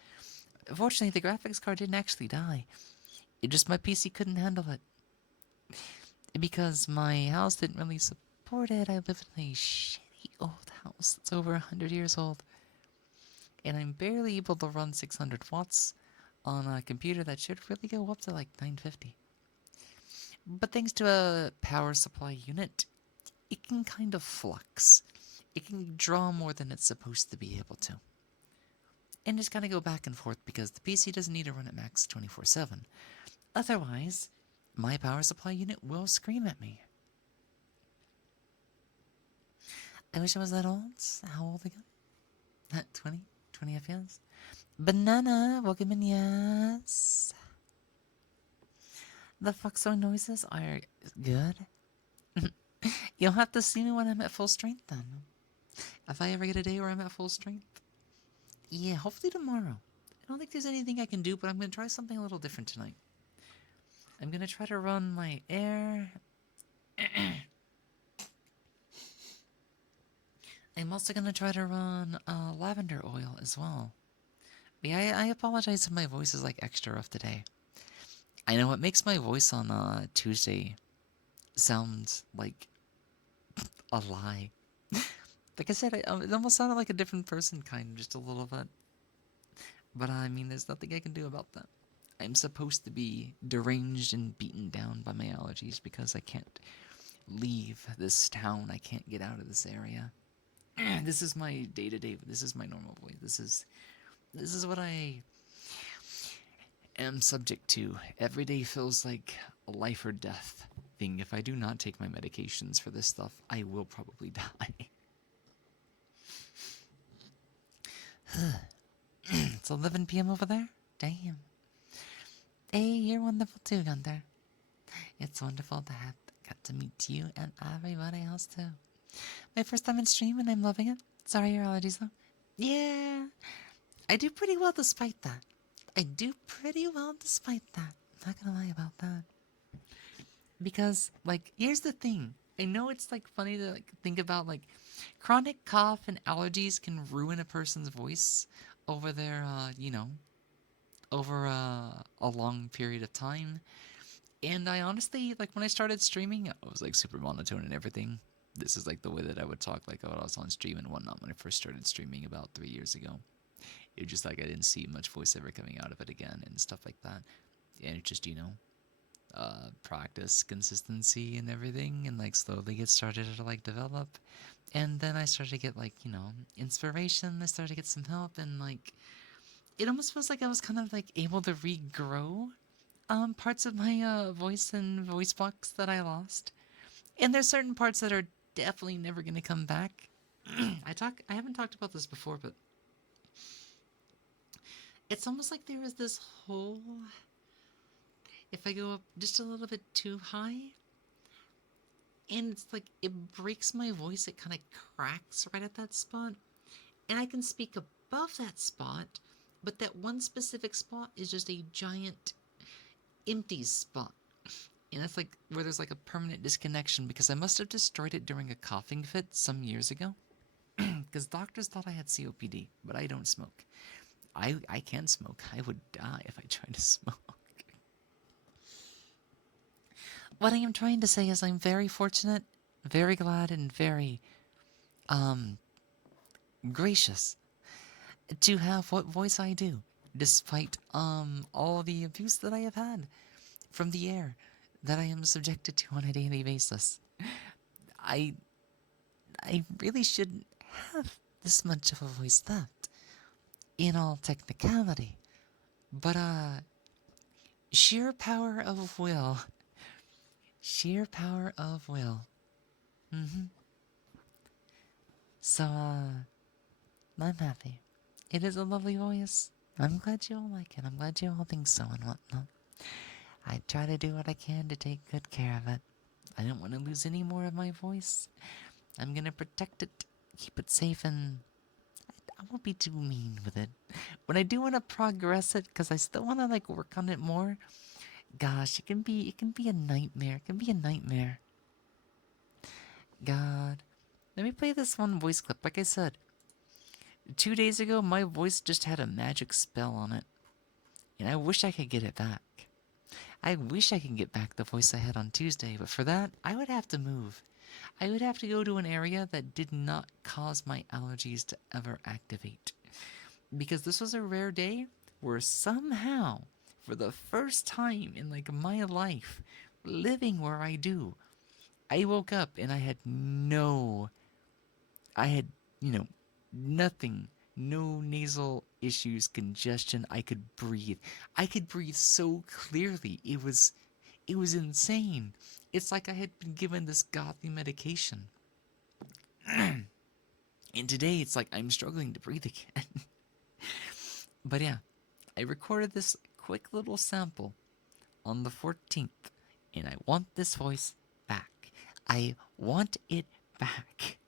unfortunately, the graphics card didn't actually die. It just, my PC couldn't handle it. Because my house didn't really support it. I live in a shitty old house that's over 100 years old. And I'm barely able to run 600 watts on a computer that should really go up to like 950. But thanks to a power supply unit, it can kind of flux. It can draw more than it's supposed to be able to. And just kind of go back and forth because the PC doesn't need to run at max 24/7. Otherwise, my power supply unit will scream at me. I wish I was that old. How old again? 20? 20 FPS? Banana, welcome in, yes. The Foxhole noises are good. You'll have to see me when I'm at full strength then. If I ever get a day where I'm at full strength. Yeah, hopefully tomorrow. I don't think there's anything I can do, but I'm going to try something a little different tonight. I'm going to try to run my air. I'm also going to try to run lavender oil as well. But yeah, I apologize if my voice is like extra rough today. I know it makes my voice on Tuesday sound like a lie. Like I said, it almost sounded like a different person, kind of, just a little bit. But I mean, there's nothing I can do about that. I'm supposed to be deranged and beaten down by my allergies because I can't leave this town. I can't get out of this area. This is my day-to-day. This is my normal voice. This is what I am subject to. Every day feels like a life or death thing. If I do not take my medications for this stuff, I will probably die. It's 11 p.m. over there? Damn. Hey, you're wonderful too, Gunther. It's wonderful to have got to meet you and everybody else too. My first time in stream and I'm loving it. Sorry your allergies though. Yeah. I do pretty well despite that. Not gonna lie about that. Because, like, here's the thing. I know it's, like, funny to, like, think about, like, chronic cough and allergies can ruin a person's voice over their, over a long period of time. And I honestly, like, when I started streaming, I was, like, super monotone and everything. This is, like, the way that I would talk, like, when I was on stream and whatnot when I first started streaming about 3 years ago. It was just, like, I didn't see much voiceover coming out of it again and stuff like that. And it just, practice, consistency, and everything, and, like, slowly get started to, like, develop. And then I started to get, like, inspiration. I started to get some help, and, like, it almost feels like I was kind of, like, able to regrow parts of my voice and voice box that I lost. And there's certain parts that are definitely never going to come back. I haven't talked about this before, but it's almost like there is this whole, if I go up just a little bit too high, and it's like, it breaks my voice, it kind of cracks right at that spot, and I can speak above that spot, but that one specific spot is just a giant empty spot. And that's like where there's like a permanent disconnection because I must have destroyed it during a coughing fit some years ago. Because doctors thought I had COPD, but I don't smoke. I can smoke. I would die if I tried to smoke. What I am trying to say is I'm very fortunate, very glad, and very um gracious to have what voice I do, despite all the abuse that I have had from the air that I am subjected to on a daily basis. I I really shouldn't have this much of a voice left, in all technicality. But sheer power of will. Sheer power of will. Mm-hmm. So I'm happy. It is a lovely voice. I'm glad you all like it. I'm glad you all think so and whatnot. I try to do what I can to take good care of it. I don't want to lose any more of my voice. I'm gonna protect it, keep it safe, and I won't be too mean with it. When I do want to progress it, because I still want to like work on it more. Gosh, it can be a nightmare. It can be a nightmare. God, let me play this one voice clip. Like I said, 2 days ago, my voice just had a magic spell on it, and I wish I could get it back. I wish I could get back the voice I had on Tuesday, but for that, I would have to move. I would have to go to an area that did not cause my allergies to ever activate. Because this was a rare day where somehow, for the first time in like my life, living where I do, I woke up and I had, nothing, no nasal issues, congestion. I could breathe. I could breathe so clearly. It was insane. It's like I had been given this godly medication. And today it's like I'm struggling to breathe again. But yeah, I recorded this quick little sample on the 14th, and I want this voice back. I want it back.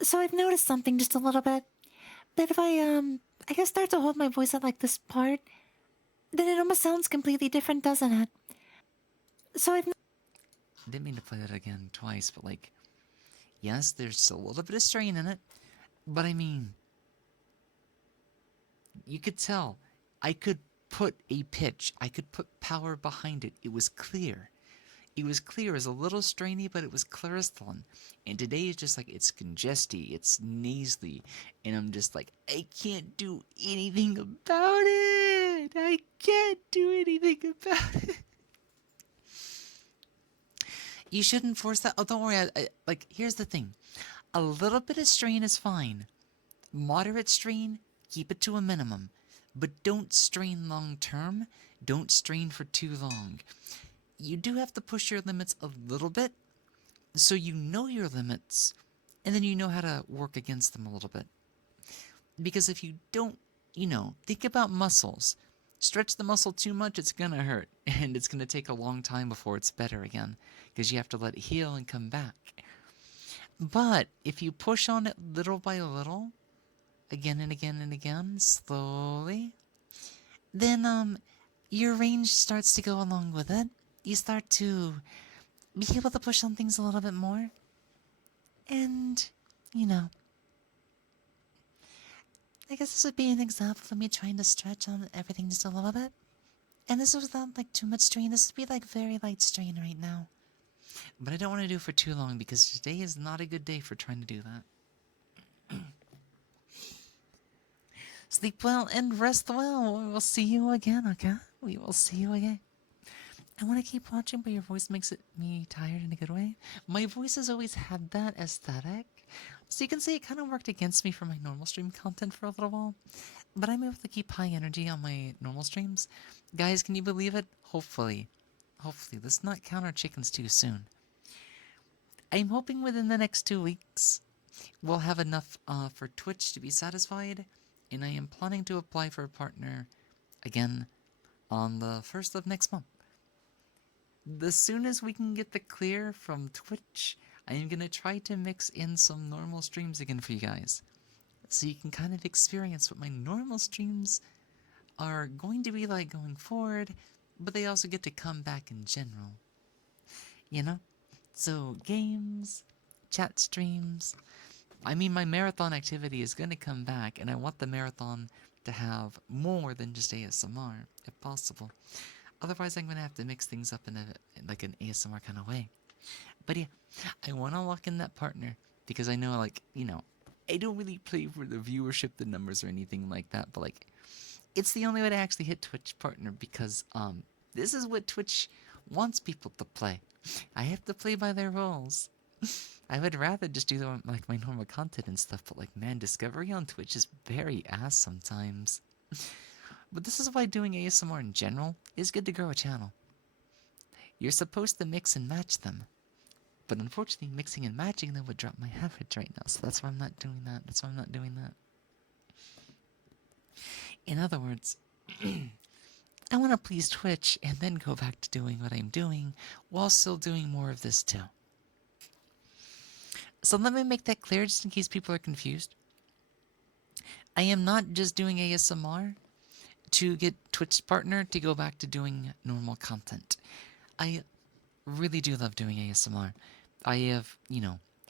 So I've noticed something just a little bit. That if I guess start to hold my voice at like this part, then it almost sounds completely different, doesn't it? So I've didn't mean to play that again twice, but like, yes, there's a little bit of strain in it, but I mean, you could tell. I could put a pitch, I could put power behind it. It was clear. It was clear. It was a little strainy, but it was crystalline. And today is just like it's congesty, it's nasally, and I'm just like, I can't do anything about it. I can't do anything about it. You shouldn't force that. Oh, don't worry. Like, here's the thing. A little bit of strain is fine. Moderate strain, keep it to a minimum. But don't strain long term. Don't strain for too long. You do have to push your limits a little bit, so you know your limits, and then you know how to work against them a little bit. Because if you don't, think about muscles. Stretch the muscle too much, it's gonna hurt, and it's gonna take a long time before it's better again, because you have to let it heal and come back. But if you push on it little by little, again and again and again, slowly, then your range starts to go along with it. You start to be able to push on things a little bit more. And, you know, I guess this would be an example of me trying to stretch on everything just a little bit. And this was without like too much strain. This would be like very light strain right now. But I don't want to do it for too long because today is not a good day for trying to do that. Sleep well and rest well. We will see you again, okay? We will see you again. I want to keep watching, but your voice makes me tired in a good way. My voice has always had that aesthetic. So you can say it kind of worked against me for my normal stream content for a little while. But I'm able to keep high energy on my normal streams. Guys, can you believe it? Hopefully. Hopefully. Let's not count our chickens too soon. I'm hoping within the next 2 weeks we'll have enough for Twitch to be satisfied. And I am planning to apply for a partner again on the 1st of next month. The soon as we can get the clear from Twitch, I am going to try to mix in some normal streams again for you guys. So you can kind of experience what my normal streams are going to be like going forward, but they also get to come back in general. You know? So games, chat streams, I mean, my marathon activity is going to come back, and I want the marathon to have more than just ASMR, if possible. Otherwise, I'm going to have to mix things up in like an ASMR kind of way. But yeah, I want to lock in that partner because I know, like, I don't really play for the viewership, the numbers, or anything like that. But like, it's the only way to actually hit Twitch partner because this is what Twitch wants people to play. I have to play by their rules. I would rather just do like my normal content and stuff, but like, man, discovery on Twitch is very ass sometimes. But this is why doing ASMR in general is good to grow a channel. You're supposed to mix and match them. But unfortunately, mixing and matching them would drop my average right now, so that's why I'm not doing that. That's why I'm not doing that. In other words, I want to please Twitch and then go back to doing what I'm doing while still doing more of this too. So let me make that clear just in case people are confused. I am not just doing ASMR to get Twitch partner to go back to doing normal content. I really do love doing ASMR. I have,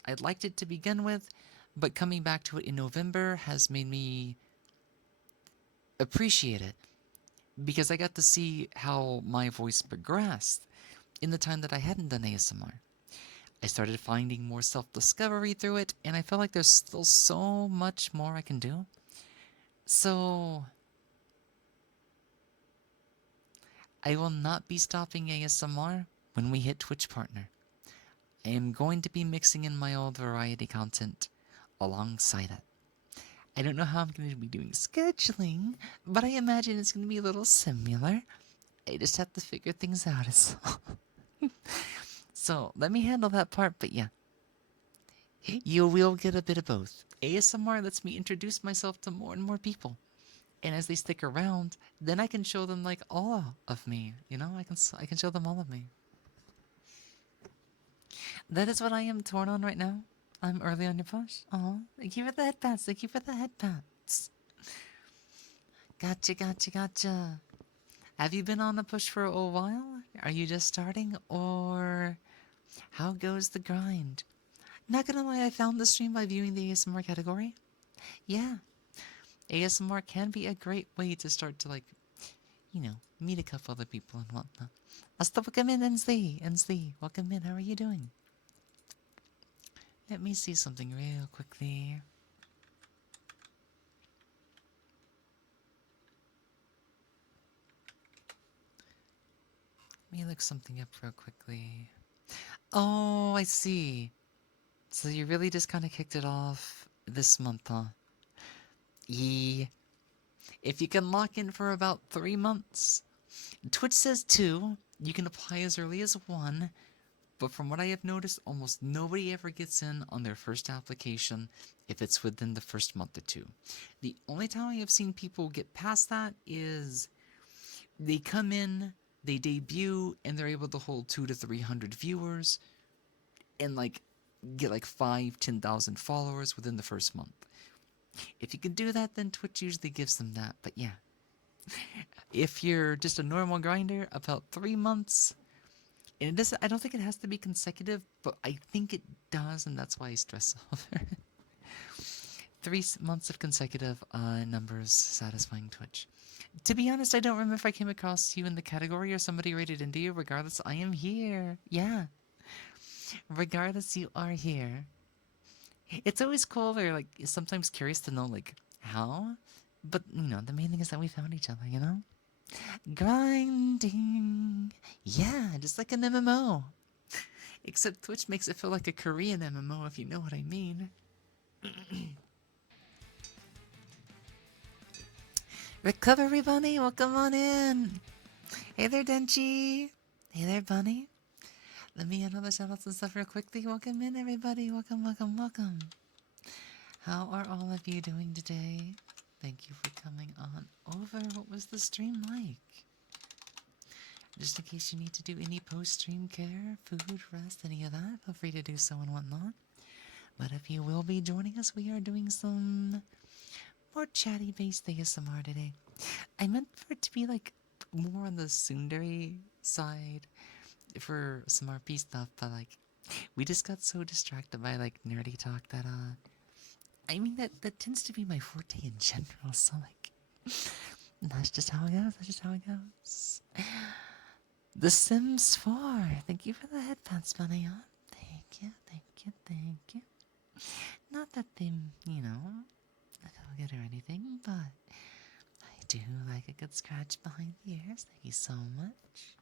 I liked it to begin with, but coming back to it in November has made me appreciate it because I got to see how my voice progressed in the time that I hadn't done ASMR. I started finding more self-discovery through it, and I felt like there's still so much more I can do. So I will not be stopping ASMR when we hit Twitch partner. I am going to be mixing in my old variety content alongside it. I don't know how I'm going to be doing scheduling, but I imagine it's going to be a little similar. I just have to figure things out as well. So let me handle that part, but yeah. You will get a bit of both. ASMR lets me introduce myself to more and more people. And as they stick around, then I can show them like all of me. I can show them all of me. That is what I am torn on right now. I'm early on your push. Oh, thank you for the headpats. Thank you for the headpats. Gotcha, gotcha, gotcha. Have you been on the push for a while? Are you just starting? Or how goes the grind? Not gonna lie, I found the stream by viewing the ASMR category. Yeah. ASMR can be a great way to start to, like, meet a couple other people and whatnot. Hasta welcome in, Ensley. Welcome in. How are you doing? Let me see something real quickly. Let me look something up real quickly. Oh, I see. So you really just kind of kicked it off this month, huh? Yeah. If you can lock in for about 3 months. Twitch says 2. You can apply as early as 1. But from what I have noticed, almost nobody ever gets in on their first application if it's within the first month or 2. The only time I have seen people get past that is they come in, they debut, and they're able to hold 200 to 300 viewers and like get like 10,000 followers within the first month. If you can do that, then Twitch usually gives them that. But yeah, if you're just a normal grinder, about 3 months. And it doesn't, I don't think it has to be consecutive, but I think it does, and that's why I stress over it. 3 months of consecutive numbers satisfying Twitch. To be honest, I don't remember if I came across you in the category or somebody rated into you. Regardless, I am here. Yeah. Regardless, you are here. It's always cool or like sometimes curious to know like how, but the main thing is that we found each other. Grinding. Yeah, just like an MMO. Except Twitch makes it feel like a Korean MMO, if you know what I mean. Recovery Bunny, welcome on in. Hey there, Denchi. Hey there, Bunny. Let me handle the shoutouts and stuff real quickly. Welcome in, everybody. Welcome, welcome, welcome. How are all of you doing today? Thank you for coming on over. What was the stream like? Just in case you need to do any post-stream care, food, rest, any of that, feel free to do so and whatnot. But if you will be joining us, we are doing some more chatty-based ASMR today. I meant for it to be like more on the Tsundere side for some RP stuff, but like we just got so distracted by like nerdy talk that I mean, that tends to be my forte in general, so like, that's just how it goes, that's just how it goes. The Sims 4, thank you for the headphones, Bunny on. Thank you, thank you, thank you. Not that they, you know, look good or anything, but I do like a good scratch behind the ears. Thank you so much.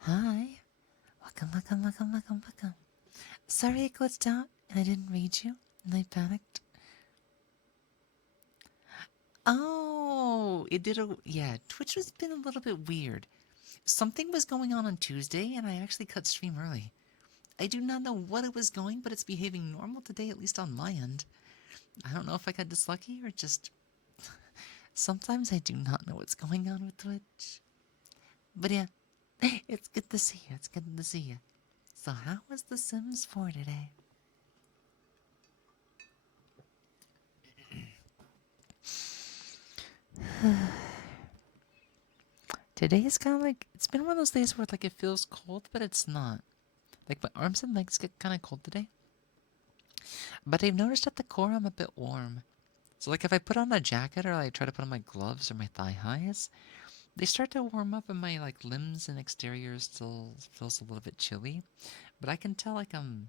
Hi. Welcome, welcome, welcome, welcome, welcome. Sorry it glitched out and I didn't read you and I panicked. Oh, it did a... Yeah, Twitch has been a little bit weird. Something was going on Tuesday and I actually cut stream early. I do not know what it was going, but it's behaving normal today, at least on my end. I don't know if I got this lucky or just... Sometimes I do not know what's going on with Twitch. But yeah, it's good to see you. It's good to see you. So how was The Sims 4 today? Today is kind of like... It's been one of those days where like it feels cold, but it's not. Like my arms and legs get kind of cold today. But I've noticed at the core I'm a bit warm. So like if I put on a jacket or I try to put on my gloves or my thigh highs, they start to warm up and my like limbs and exterior still feels a little bit chilly. But I can tell like I'm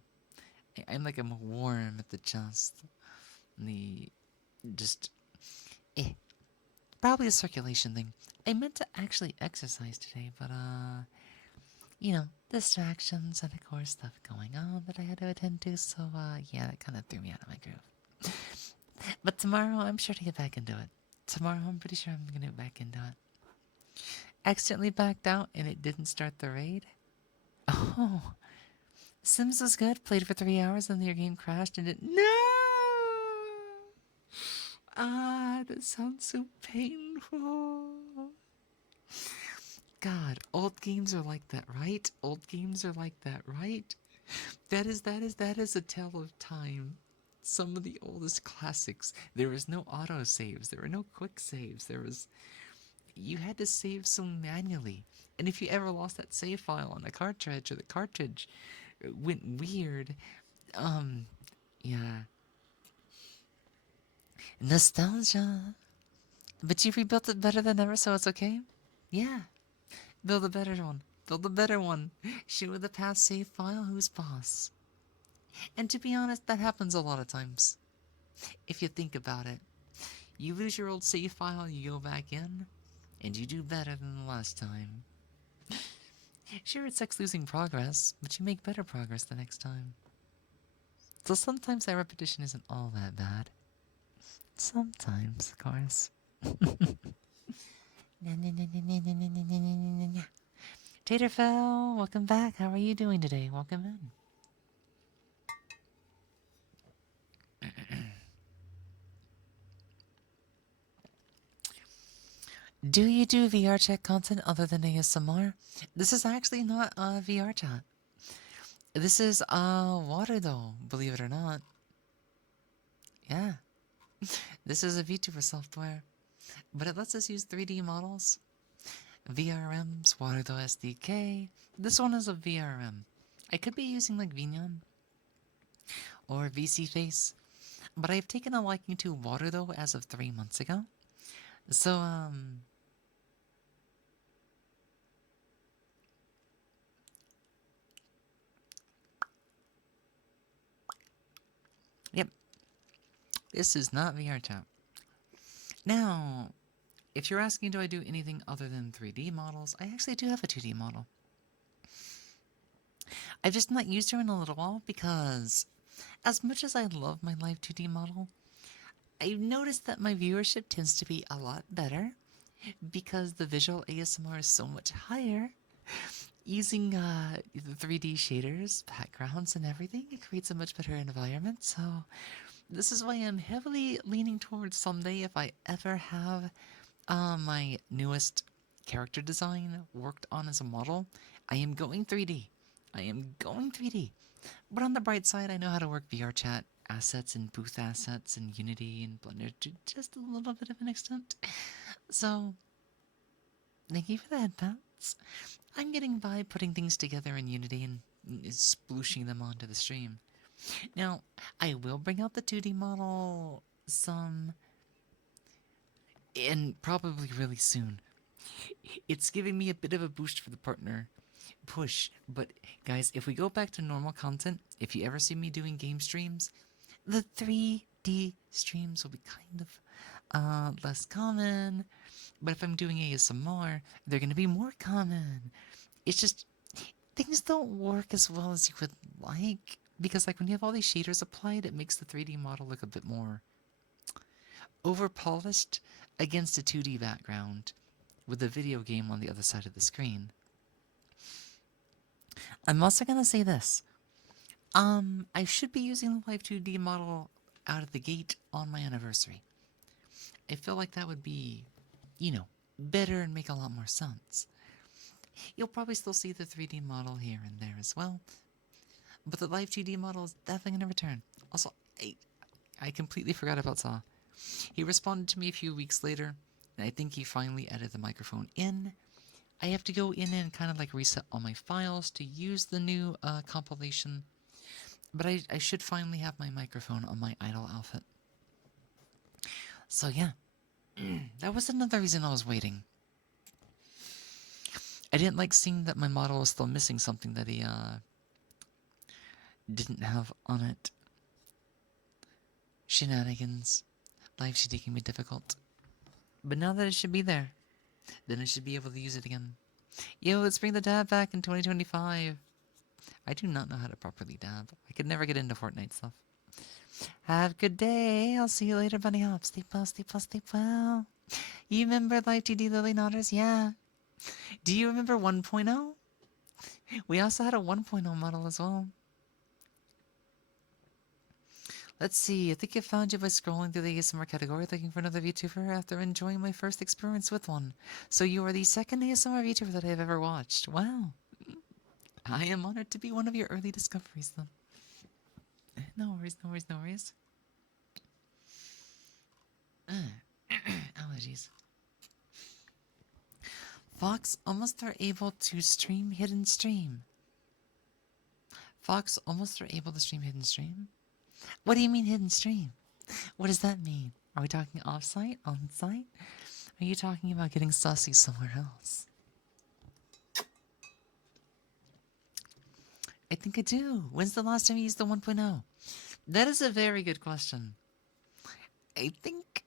warm at the chest. The just probably a circulation thing. I meant to actually exercise today, but you know, distractions and of course stuff going on that I had to attend to, so yeah, that kind of threw me out of my groove. But tomorrow I'm sure to get back into it. Tomorrow I'm pretty sure I'm gonna get back into it. Accidentally backed out and it didn't start the raid? Oh, Sims was good, played for 3 hours and your game crashed and it... No! Ah, that sounds so painful. God, old games are like that, right? Old games are like that, right? That is a tale of time. Some of the oldest classics. There was no auto saves. There were no quick saves. You had to save some manually. And if you ever lost that save file on a cartridge or the cartridge went weird, yeah. Nostalgia. But you rebuilt it better than ever, so it's okay? Yeah. Build a better one. Build a better one. Shoot with a past save file, who's boss? And to be honest, that happens a lot of times. If you think about it. You lose your old save file, you go back in, and you do better than the last time. Sure, it sucks losing progress, but you make better progress the next time. So sometimes that repetition isn't all that bad. Sometimes, of course. Taterfell, welcome back. How are you doing today? Welcome in. Do you do VR chat content other than ASMR? This is actually not a VR chat. This is water though, believe it or not. Yeah. This is a VTuber software. But it lets us use 3D models. VRMs, Waterdo SDK. This one is a VRM. I could be using like Vignon or VC Face, but I've taken a liking to Waterdo as of 3 months ago. So, yep. This is not VR chat. Now, if you're asking do I do anything other than 3D models, I actually do have a 2D model. I've just not used her in a little while because as much as I love my live 2D model, I've noticed that my viewership tends to be a lot better because the visual ASMR is so much higher. Using the 3D shaders, backgrounds, and everything, it creates a much better environment. So this is why I'm heavily leaning towards someday if I ever have my newest character design worked on as a model, I am going 3D. I am going 3D. But on the bright side, I know how to work VR chat assets and booth assets and Unity and Blender to just a little bit of an extent. So, thank you for the headphones. I'm getting by putting things together in Unity and splooshing them onto the stream. Now, I will bring out the 2D model some, and probably really soon. It's giving me a bit of a boost for the partner push, but guys, if we go back to normal content, if you ever see me doing game streams, the 3D streams will be kind of less common, but if I'm doing ASMR, they're going to be more common. It's just things don't work as well as you would like, because like when you have all these shaders applied, it makes the 3D model look a bit more over polished against a 2D background with the video game on the other side of the screen. I'm also gonna say this. I should be using the Live 2D model out of the gate on my anniversary. I feel like that would be, better and make a lot more sense. You'll probably still see the 3D model here and there as well, but the Live 2D model is definitely gonna return. Also, I completely forgot about Saw. He responded to me a few weeks later, and I think he finally added the microphone in. I have to go in and kind of like reset all my files to use the new compilation. But I should finally have my microphone on my idol outfit. So yeah, that was another reason I was waiting. I didn't like seeing that my model was still missing something that he didn't have on it. Shenanigans. Live CD can be difficult. But now that it should be there, then I should be able to use it again. Yo, let's bring the dab back in 2025. I do not know how to properly dab. I could never get into Fortnite stuff. Have a good day. I'll see you later, Bunny Hop. Sleep well, sleep well, sleep well. You remember Live TD Lily Nodders? Yeah. Do you remember 1.0? We also had a 1.0 model as well. Let's see. I think I found you by scrolling through the ASMR category looking for another VTuber after enjoying my first experience with one. So you are the second ASMR VTuber that I have ever watched. Wow. I am honored to be one of your early discoveries, then. No worries, no worries, no worries. Allergies. Fox almost are able to stream hidden stream. Fox almost are able to stream hidden stream? What do you mean hidden stream? What does that mean? Are we talking off-site? On-site? Are you talking about getting sussy somewhere else? I think I do. When's the last time you used the 1.0? That is a very good question. I think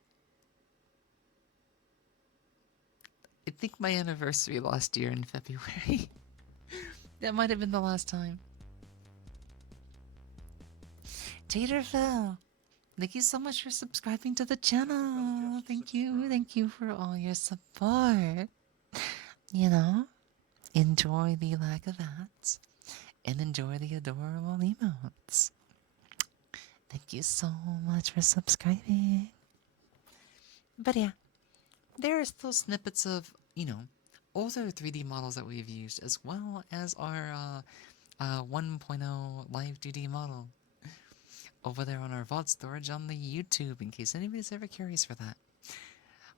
my anniversary last year in February. That might have been the last time. Taterfell, thank you so much for subscribing to the channel. Thank you for all your support. Enjoy the lack of ads and enjoy the adorable emotes. Thank you so much for subscribing. But yeah, there are still snippets of, older 3D models that we've used, as well as our 1.0 live 2D model over there on our VOD storage on the YouTube, in case anybody's ever curious for that.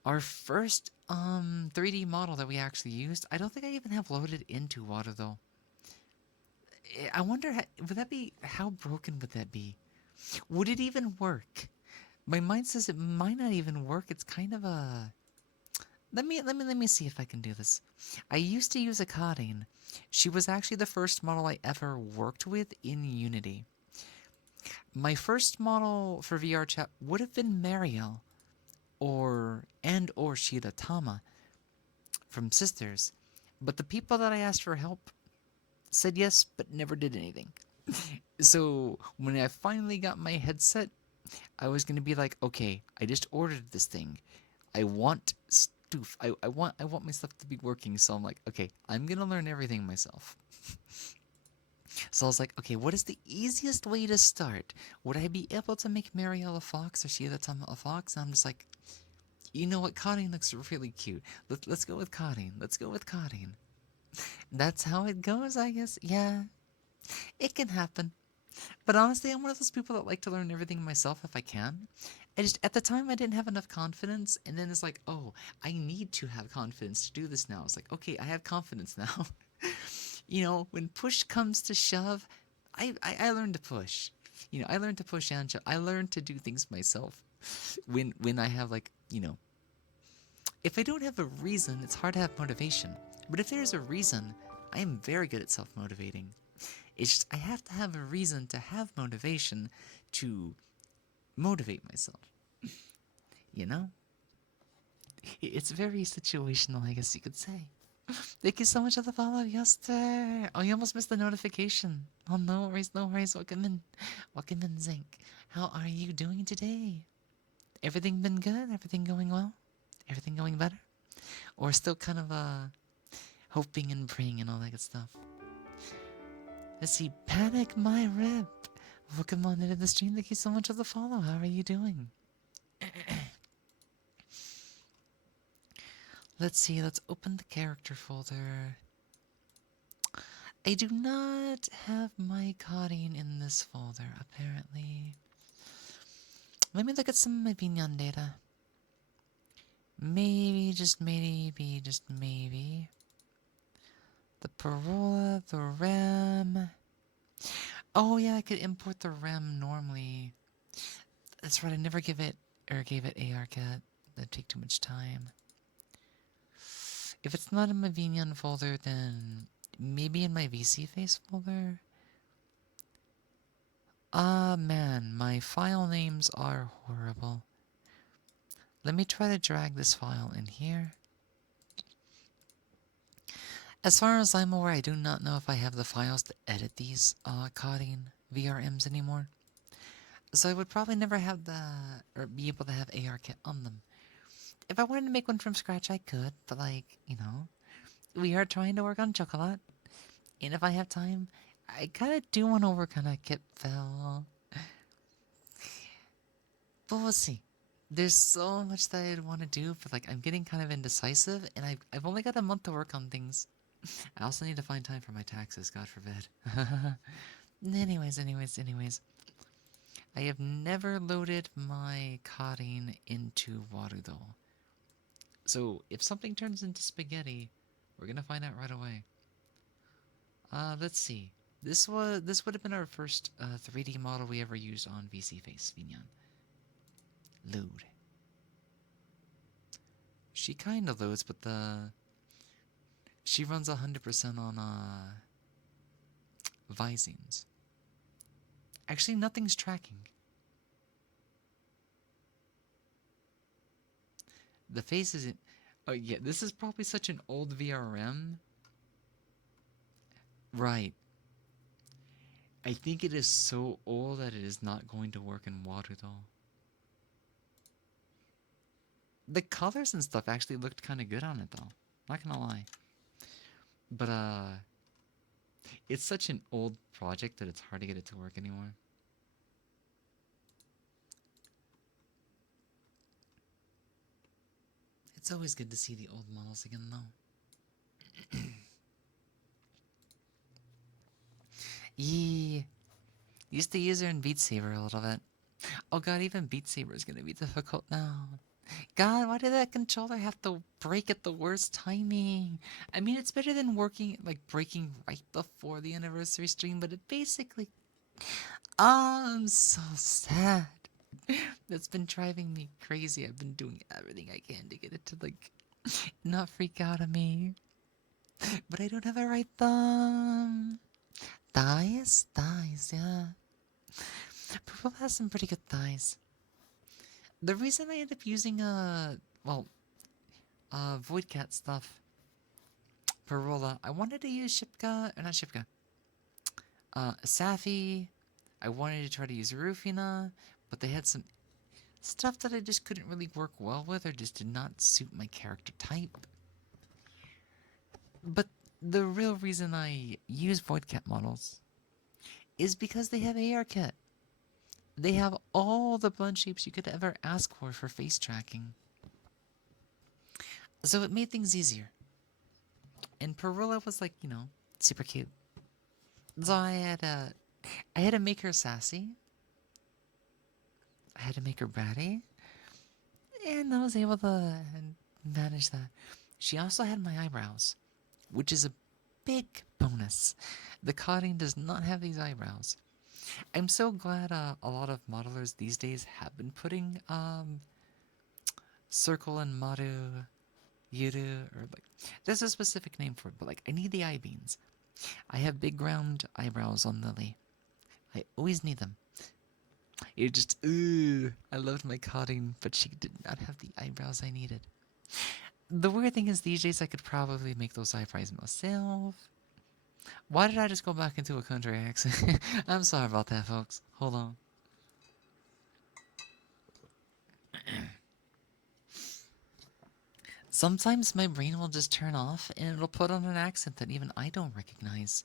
Our first 3D model that we actually used, I don't think I even have loaded into water though. I wonder, how broken would that be? Would it even work? My mind says it might not even work. It's kind of a... Let me see if I can do this. I used to use a Karin. She was actually the first model I ever worked with in Unity. My first model for VR chat would have been Mariel or Sheila Tama from Sisters. But the people that I asked for help said yes, but never did anything. So when I finally got my headset, I was gonna be like, okay, I just ordered this thing. I want stoof. I want my stuff to be working. So I'm like, okay, I'm gonna learn everything myself. So I was like, okay, what is the easiest way to start? Would I be able to make Marielle a fox or Sheila Tama a fox? And I'm just like, you know what, Karin looks really cute. Let's go with Karin. Let's go with Karin. That's how it goes, I guess. Yeah, it can happen. But honestly, I'm one of those people that like to learn everything myself if I can. At the time, I didn't have enough confidence, and then it's like, oh, I need to have confidence to do this now. It's like, okay, I have confidence now. When push comes to shove, I learned to push. I learned to push Ancha. I learned to do things myself. When I have like, if I don't have a reason, it's hard to have motivation. But if there's a reason, I am very good at self-motivating. It's just I have to have a reason to have motivation to motivate myself. You know? It's very situational, I guess you could say. Thank you so much for the follow, Yoster. Oh, you almost missed the notification. Oh, no worries, no worries. Welcome in. Welcome in, Zinc. How are you doing today? Everything been good? Everything going well? Everything going better? Or still kind of hoping and praying and all that good stuff? Let's see. Panic my rip. Welcome on into the stream. Thank you so much for the follow. How are you doing? Let's see. Let's open the character folder. I do not have my coding in this folder, apparently. Let me look at some of my Binyan data. Maybe, just maybe, just maybe. The parola, the RAM. Oh yeah, I could import the RAM normally. That's right, I never gave it ARCAT. That'd take too much time. If it's not in my Binyan folder, then maybe in my VC face folder? Ah, man, my file names are horrible. Let me try to drag this file in here. As far as I'm aware, I do not know if I have the files to edit these coding VRMs anymore. So I would probably never have or be able to have ARKit on them. If I wanted to make one from scratch, I could, but we are trying to work on Chocolat. And if I have time, I kind of do want to work on a Kitfell. But we'll see. There's so much that I'd want to do, but I'm getting kind of indecisive, and I've only got a month to work on things. I also need to find time for my taxes, God forbid. Anyways. I have never loaded my coding into Warudo. So if something turns into spaghetti, we're gonna find out right away. Let's see. This would have been our first 3D model we ever used on VC Face Vinyan. Load. She kinda loads, but she runs 100% on Visines. Actually, nothing's tracking. The face isn't. Oh yeah, this is probably such an old VRM. Right. I think it is so old that it is not going to work in Warudo. The colors and stuff actually looked kind of good on it though. Not gonna lie. But it's such an old project that it's hard to get it to work anymore. It's always good to see the old models again though. Yee. Used to use her in Beat Saber a little bit. Oh god, even Beat Saber is gonna be difficult now. God, why did that controller have to break at the worst timing? I mean, it's better than breaking right before the anniversary stream, but it basically... I'm so sad. That's been driving me crazy. I've been doing everything I can to get it to, not freak out on me. But I don't have a right thumb. Thighs, yeah. Purple has some pretty good thighs. The reason I ended up using Voidcat stuff, Parola, I wanted to use Shipka, or not Shipka, Safi. I wanted to try to use Rufina, but they had some stuff that I just couldn't really work well with, or just did not suit my character type. But the real reason I use Voidcat models is because they have ARKit. They have all the blend shapes you could ever ask for face tracking. So it made things easier. And Perilla was super cute. So I had to make her sassy. I had to make her bratty. And I was able to manage that. She also had my eyebrows, which is a big bonus. The coding does not have these eyebrows. I'm so glad a lot of modelers these days have been putting circle and maru, yuru, or like there's a specific name for it, but like I need the eye beans. I have big round eyebrows on Lily. I always need them. It just ooh, I loved my cutting, but she did not have the eyebrows I needed. The weird thing is these days I could probably make those eyebrows myself. Why did I just go back into a country accent? I'm sorry about that, folks. Hold on. Sometimes my brain will just turn off and it'll put on an accent that even I don't recognize.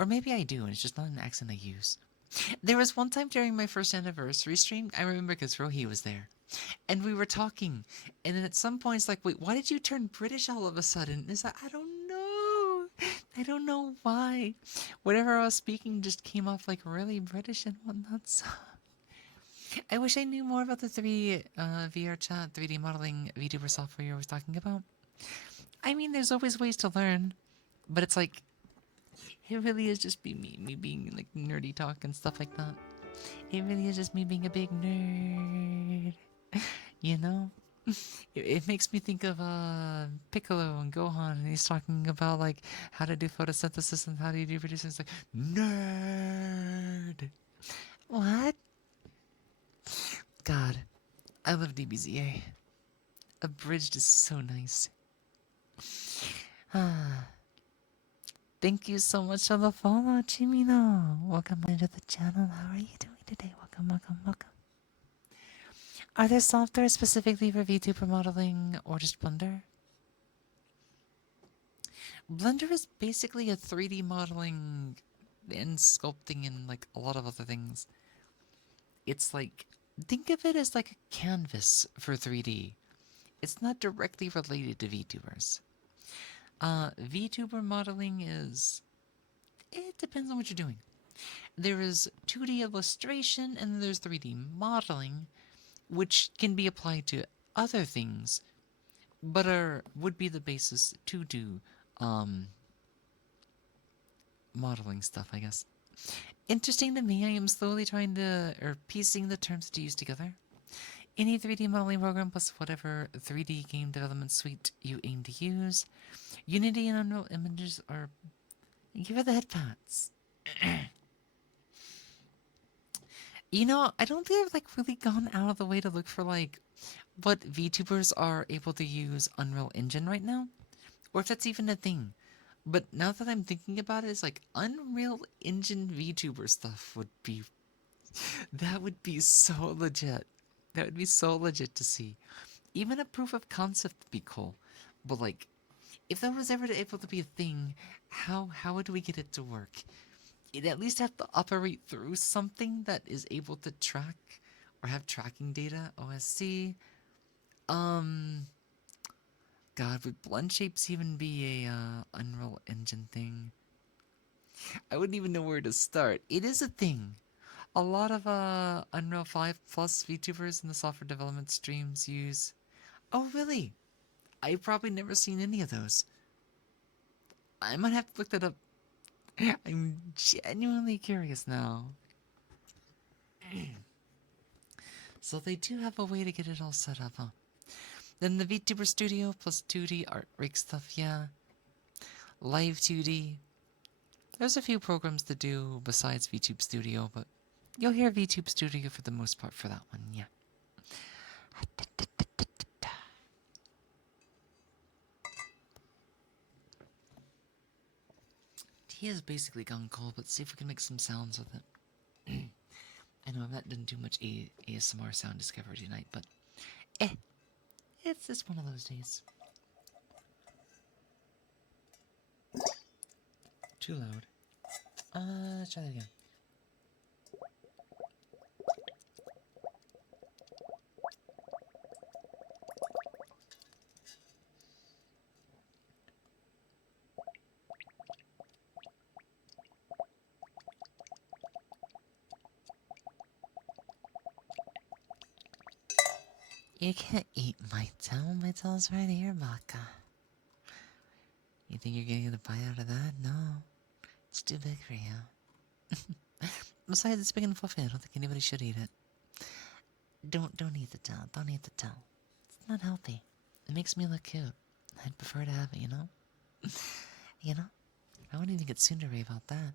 Or maybe I do, and it's just not an accent I use. There was one time during my first anniversary stream, I remember because Rohi was there, and we were talking, and then at some point it's like, wait, why did you turn British all of a sudden? And it's like, I don't know. I don't know why. Whatever I was speaking just came off like really British and whatnot. So I wish I knew more about the 3D VR chat, 3D modeling VTuber software you was talking about. I mean, there's always ways to learn, but it's like, it really is just me being like nerdy talk and stuff like that. It really is just me being a big nerd. You know? It makes me think of Piccolo and Gohan, and he's talking about like how to do photosynthesis and how to do reducing. It's like nerd. What? God, I love DBZA. Abridged is so nice. Thank you so much for the follow, Chimino. Welcome into the channel. How are you doing today? Welcome, welcome, welcome. Are there software specifically for VTuber modeling or just Blender? Blender is basically a 3D modeling and sculpting and like a lot of other things. It's like, think of it as like a canvas for 3D. It's not directly related to VTubers. VTuber modeling is, it depends on what you're doing. There is 2D illustration and there's 3D modeling, which can be applied to other things, but would be the basis to do modeling stuff, I guess. Interesting to me, I am slowly trying to, or piecing the terms to use together. Any 3D modeling program plus whatever 3D game development suite you aim to use. Unity and Unreal Images are... Give it the head pats. You know, I don't think I've like really gone out of the way to look for like what VTubers are able to use Unreal Engine right now, or if that's even a thing. But now that I'm thinking about it, it's like Unreal Engine VTuber stuff would be, that would be so legit. That would be so legit to see. Even a proof of concept would be cool. But like, if that was ever able to be a thing, how would we get it to work? It'd at least have to operate through something that is able to track or have tracking data. OSC. God, would blend shapes even be a Unreal Engine thing? I wouldn't even know where to start. It is a thing. A lot of Unreal 5 Plus VTubers in the software development streams use. Oh, really? I've probably never seen any of those. I might have to look that up. I'm genuinely curious now. So they do have a way to get it all set up, huh? Then the VTuber Studio plus 2D art rig stuff, yeah. Live 2D. There's a few programs to do besides VTube Studio, but you'll hear VTube Studio for the most part for that one, yeah. Tea has basically gone cold, but see if we can make some sounds with it. I know I've not done too much ASMR sound discovery tonight, but it's just one of those days. Too loud. Let's try that again. You can't eat my tail. My tail's right here, Baka. You think you're gonna get a bite out of that? No. It's too big for you. Besides, it's big and fluffy. I don't think anybody should eat it. Don't eat the tail. Don't eat the tail. It's not healthy. It makes me look cute. I'd prefer to have it, you know? You know? I wouldn't even get Tsundere about that.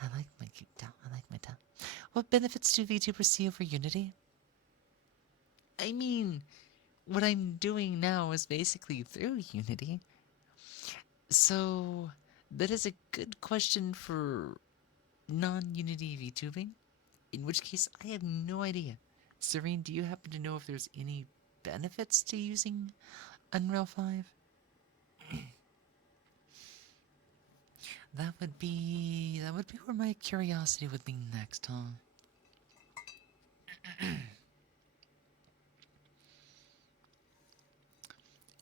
I like my cute tail. I like my tail. What benefits do VTubers see over Unity? I mean, what I'm doing now is basically through Unity. So, that is a good question for non-Unity VTubing. In which case, I have no idea. Serene, do you happen to know if there's any benefits to using Unreal 5? That would be where my curiosity would lean next, huh?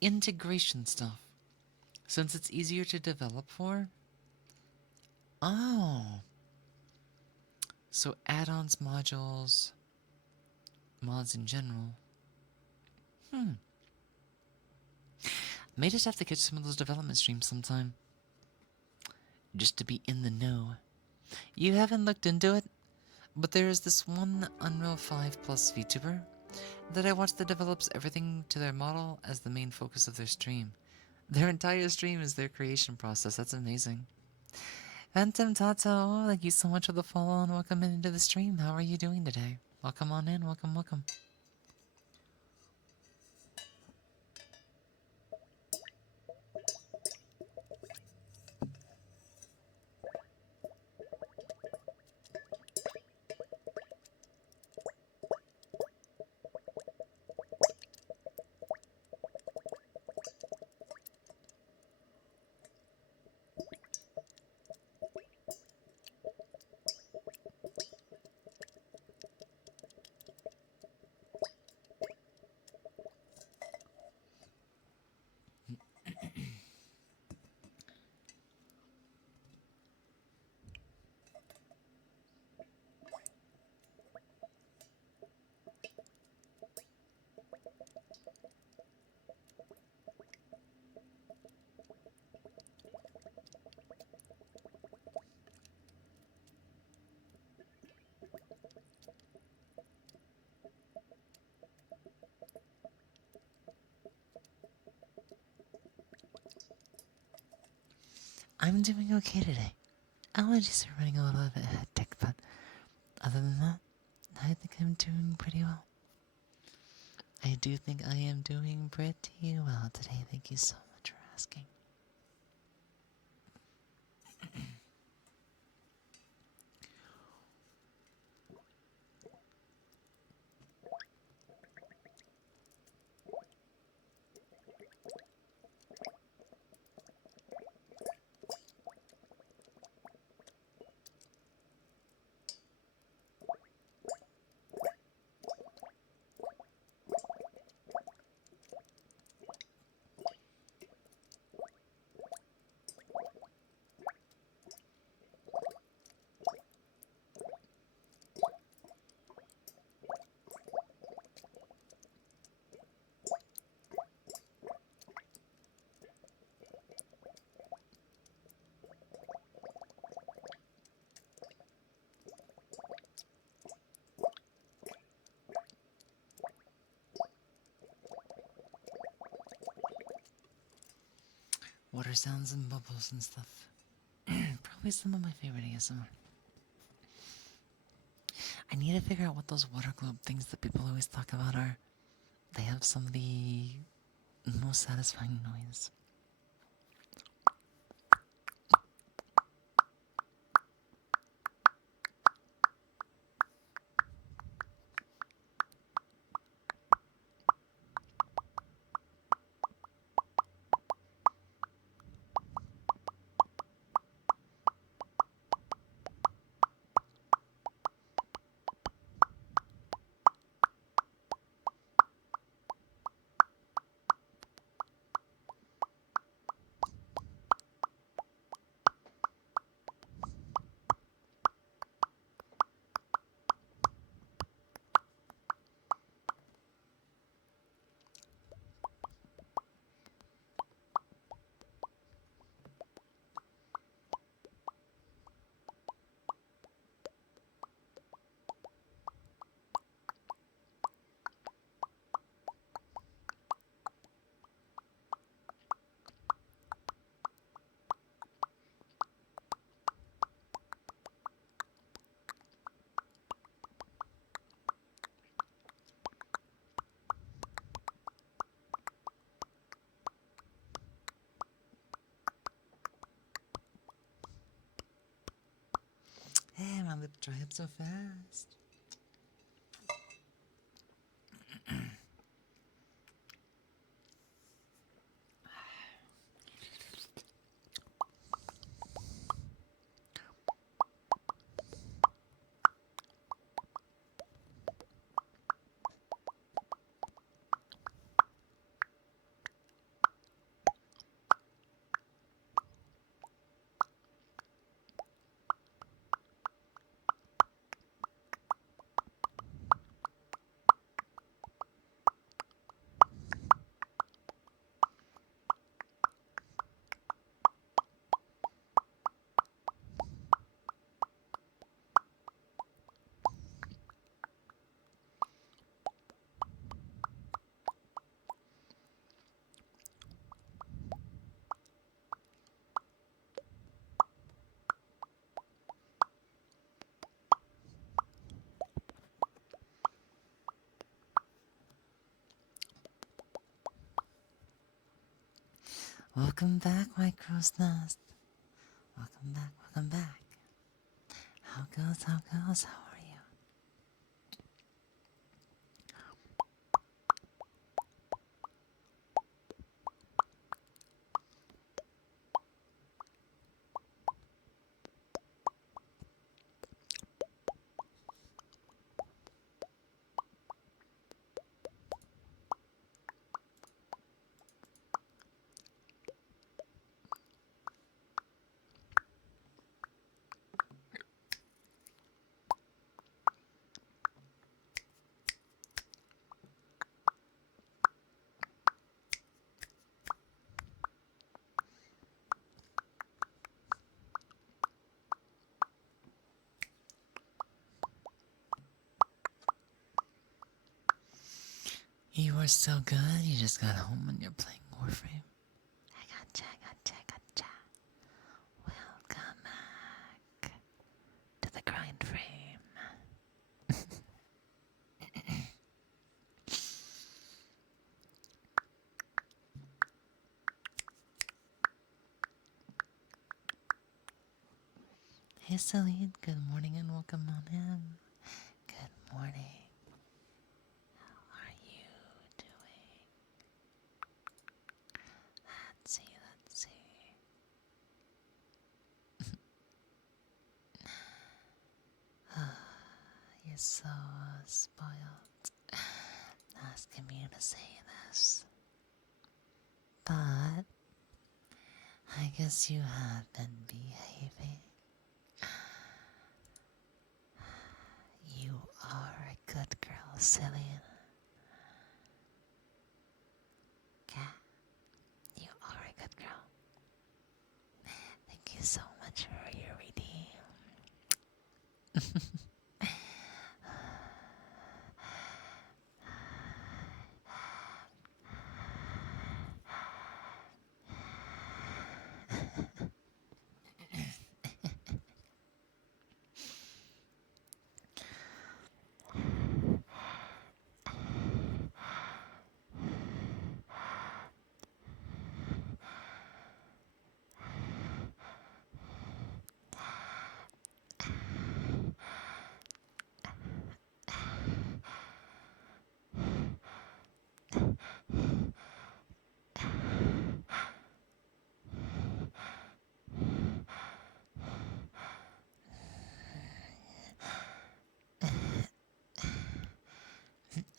Integration stuff. Since it's easier to develop for? Oh. So add-ons, modules, mods in general. May just have to catch some of those development streams sometime. Just to be in the know. You haven't looked into it? But there is this one Unreal 5 Plus VTuber that I watch that develops everything to their model as the main focus of their stream. Their entire stream is their creation process. That's amazing. Phantom Tato, thank you so much for the follow and welcome into the stream. How are you doing today? Welcome on in. Welcome, welcome. I'm doing okay today. Allergies are running a little bit hectic, but other than that, I think I'm doing pretty well. I do think I am doing pretty well today. Thank you so much for asking. Water sounds and bubbles and stuff. Probably some of my favorite ASMR. I need to figure out what those water globe things that people always talk about are. They have some of the most satisfying noise. it dry up so fast? Welcome back, White Crow's Nest. Welcome back, welcome back. How goes, how goes, how are you? You are so good. You just got home and you're playing Warframe. I gotcha, gotcha, gotcha. Welcome back to the grind frame. Hey Celine, good morning and welcome on in. Good morning. How are you doing? Let's see, let's see. You're so spoiled. Asking me to say this. But I guess you have been behaving. You are a good girl, Cillian. Cat, you are a good girl. Thank you so much for your redeem.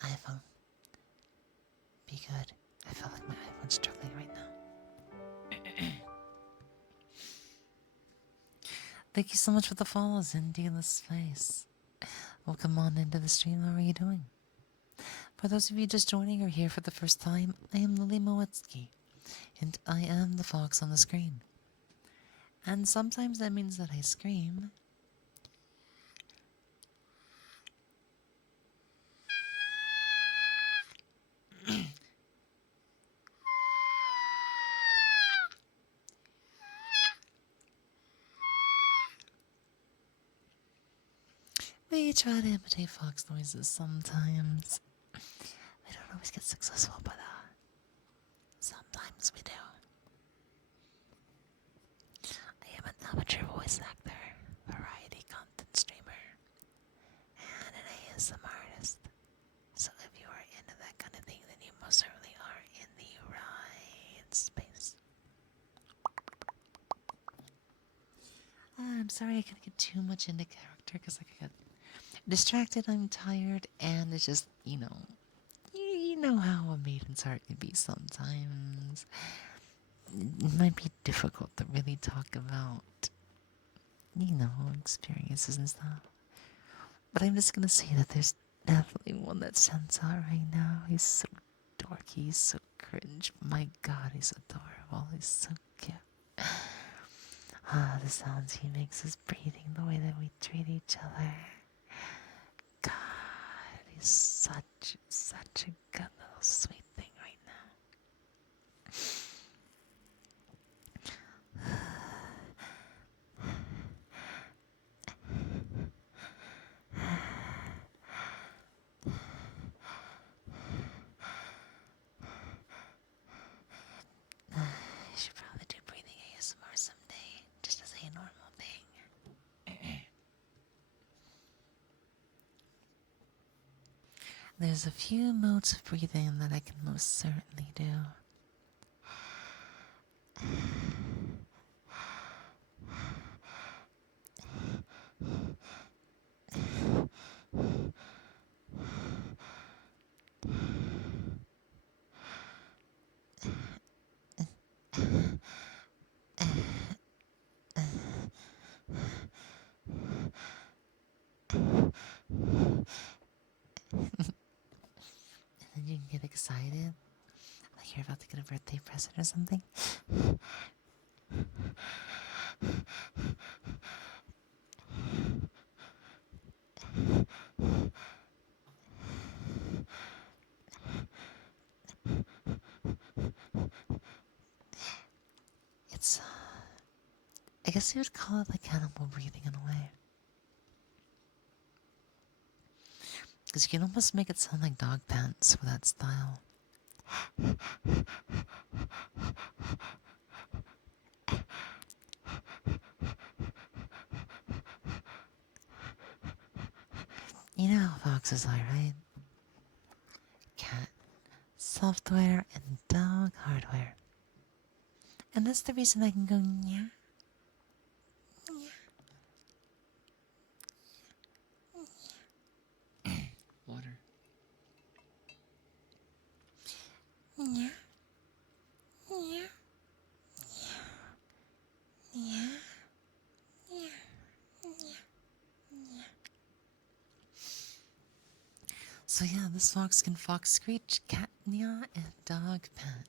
iPhone, be good. I feel like my iPhone's struggling right now. Thank you so much for the follows, Indeeless Face. Welcome on into the stream. How are you doing? For those of you just joining or here for the first time, I am Lily Moetsuki, and I am the fox on the screen. And sometimes that means that I scream. We try to imitate fox noises sometimes. We don't always get successful, but sometimes we do. I am an amateur voice actor, variety content streamer. I'm sorry I couldn't get too much into character because like I got distracted. I'm tired, and it's just you know how a maiden's heart can be sometimes. It might be difficult to really talk about experiences and stuff. But I'm just gonna say that there's definitely one that stands out right now. He's so dorky, he's so cringe. My god, he's adorable. He's so cute. The sounds he makes is breathing, the way that we treat each other. God, he's such a good little sweet thing right now. I should probably do breathing ASMR someday, just as a normal thing. There's a few modes of breathing that I can most certainly do. And then you can get excited, like you're about to get a birthday present or something. It's, I guess you would call it like cannibal breathing in a way. Because you can almost make it sound like dog pants with that style. You know how foxes are, right? Cat software and dog hardware. And that's the reason I can go nya. Water. Nya. Nya. Nya. Nya. Nya. So yeah, this fox can fox screech, cat nya, and dog pant.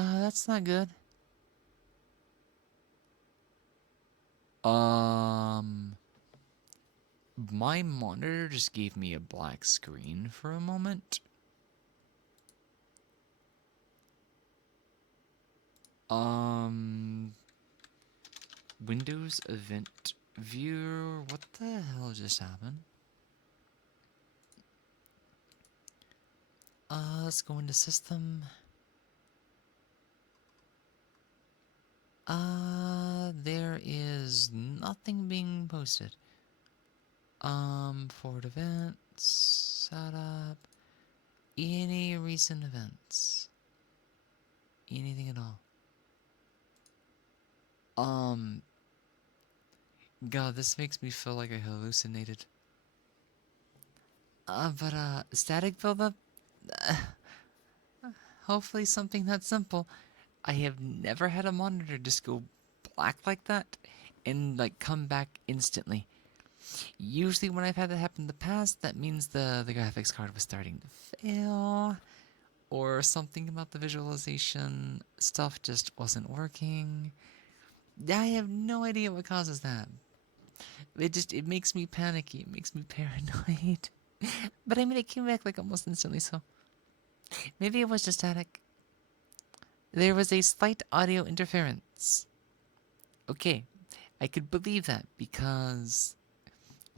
That's not good. My monitor just gave me a black screen for a moment. Windows Event Viewer, what the hell just happened? Let's go into System. There is nothing being posted. Forward events, setup, any recent events, anything at all. God, this makes me feel like I hallucinated. Static buildup? Hopefully something that simple. I have never had a monitor just go black like that and like come back instantly. Usually when I've had that happen in the past, that means the graphics card was starting to fail or something about the visualization stuff just wasn't working. I have no idea what causes that. It makes me panicky, it makes me paranoid. But I mean it came back like almost instantly, so maybe it was just static. There was a slight audio interference. Okay, I could believe that because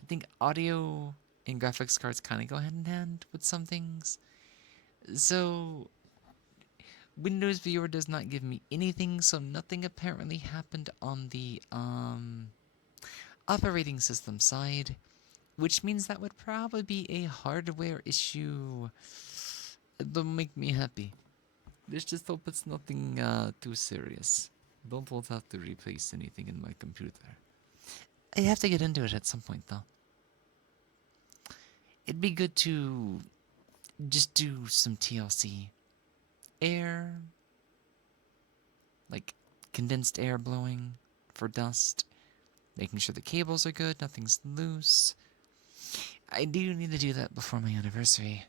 I think audio and graphics cards kind of go hand in hand with some things. So, Windows Viewer does not give me anything, so nothing apparently happened on the operating system side, which means that would probably be a hardware issue. That'll make me happy. Let's just hope it's nothing too serious. Don't want to have to replace anything in my computer. I have to get into it at some point, though. It'd be good to just do some TLC. Air, like condensed air blowing for dust, making sure the cables are good, nothing's loose. I do need to do that before my anniversary.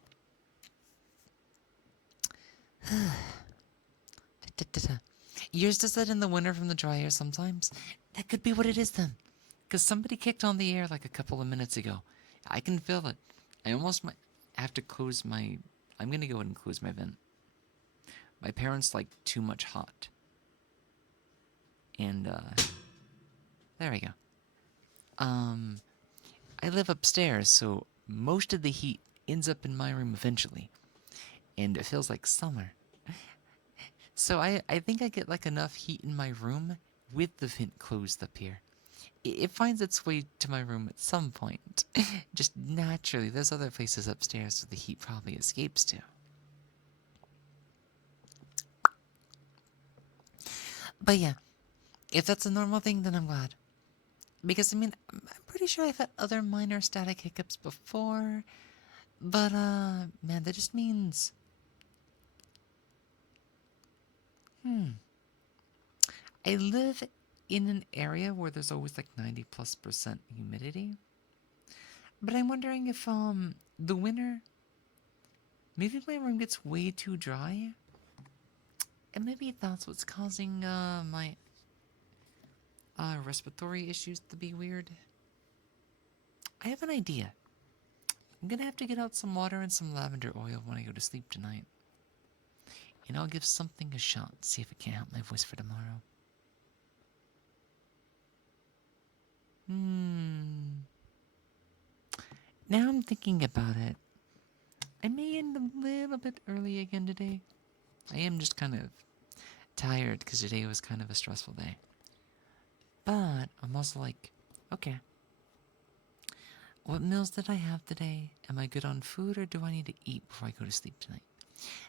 Yours does that in the winter from the dry air sometimes? That could be what it is then. Because somebody kicked on the air like a couple of minutes ago. I can feel it. I almost might have to close my... I'm going to go ahead and close my vent. My parents like too much hot. And, there we go. I live upstairs, so most of the heat ends up in my room eventually. And it feels like summer. So I think I get like enough heat in my room with the vent closed up here. It finds its way to my room at some point. Just naturally, there's other places upstairs where the heat probably escapes to. But yeah, if that's a normal thing, then I'm glad. Because, I mean, I'm pretty sure I've had other minor static hiccups before. But, man, that just means... I live in an area where there's always like 90+% humidity. But I'm wondering if, the winter... Maybe my room gets way too dry. And maybe that's what's causing, my... respiratory issues to be weird. I have an idea. I'm gonna have to get out some water and some lavender oil when I go to sleep tonight. And I'll give something a shot, see if it can't help my voice for tomorrow. Now I'm thinking about it. I may end a little bit early again today. I am just kind of tired because today was kind of a stressful day. But I'm also like, okay, what meals did I have today? Am I good on food or do I need to eat before I go to sleep tonight?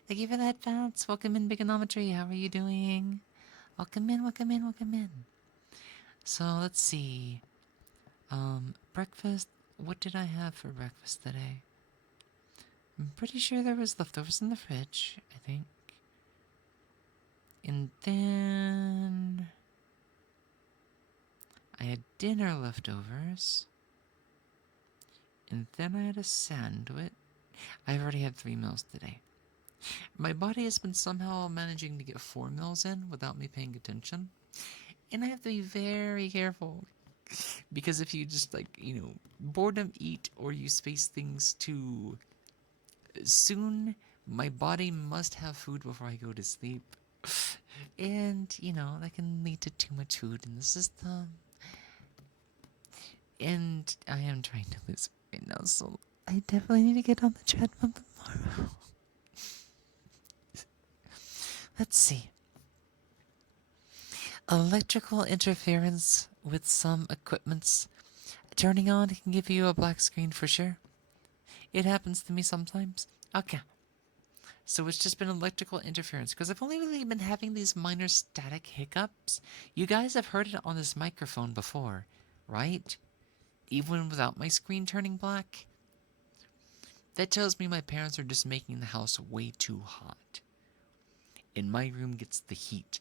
Thank you for that, Fats. Welcome in, Bigonometry. How are you doing? Welcome in, welcome in, welcome in. So let's see. Breakfast. What did I have for breakfast today? I'm pretty sure there was leftovers in the fridge, I think. And then I had dinner leftovers. And then I had a sandwich. I've already had 3 meals today. My body has been somehow managing to get 4 meals in without me paying attention. And I have to be very careful. Because if you just, like, you know, boredom eat or you space things too soon, my body must have food before I go to sleep. And, you know, that can lead to too much food in the system. And I am trying to lose weight right now, so I definitely need to get on the treadmill tomorrow. Let's see. Electrical interference with some equipments. Turning on can give you a black screen for sure. It happens to me sometimes. Okay. So it's just been electrical interference because I've only really been having these minor static hiccups. You guys have heard it on this microphone before, right? Even without my screen turning black. That tells me my parents are just making the house way too hot. And my room gets the heat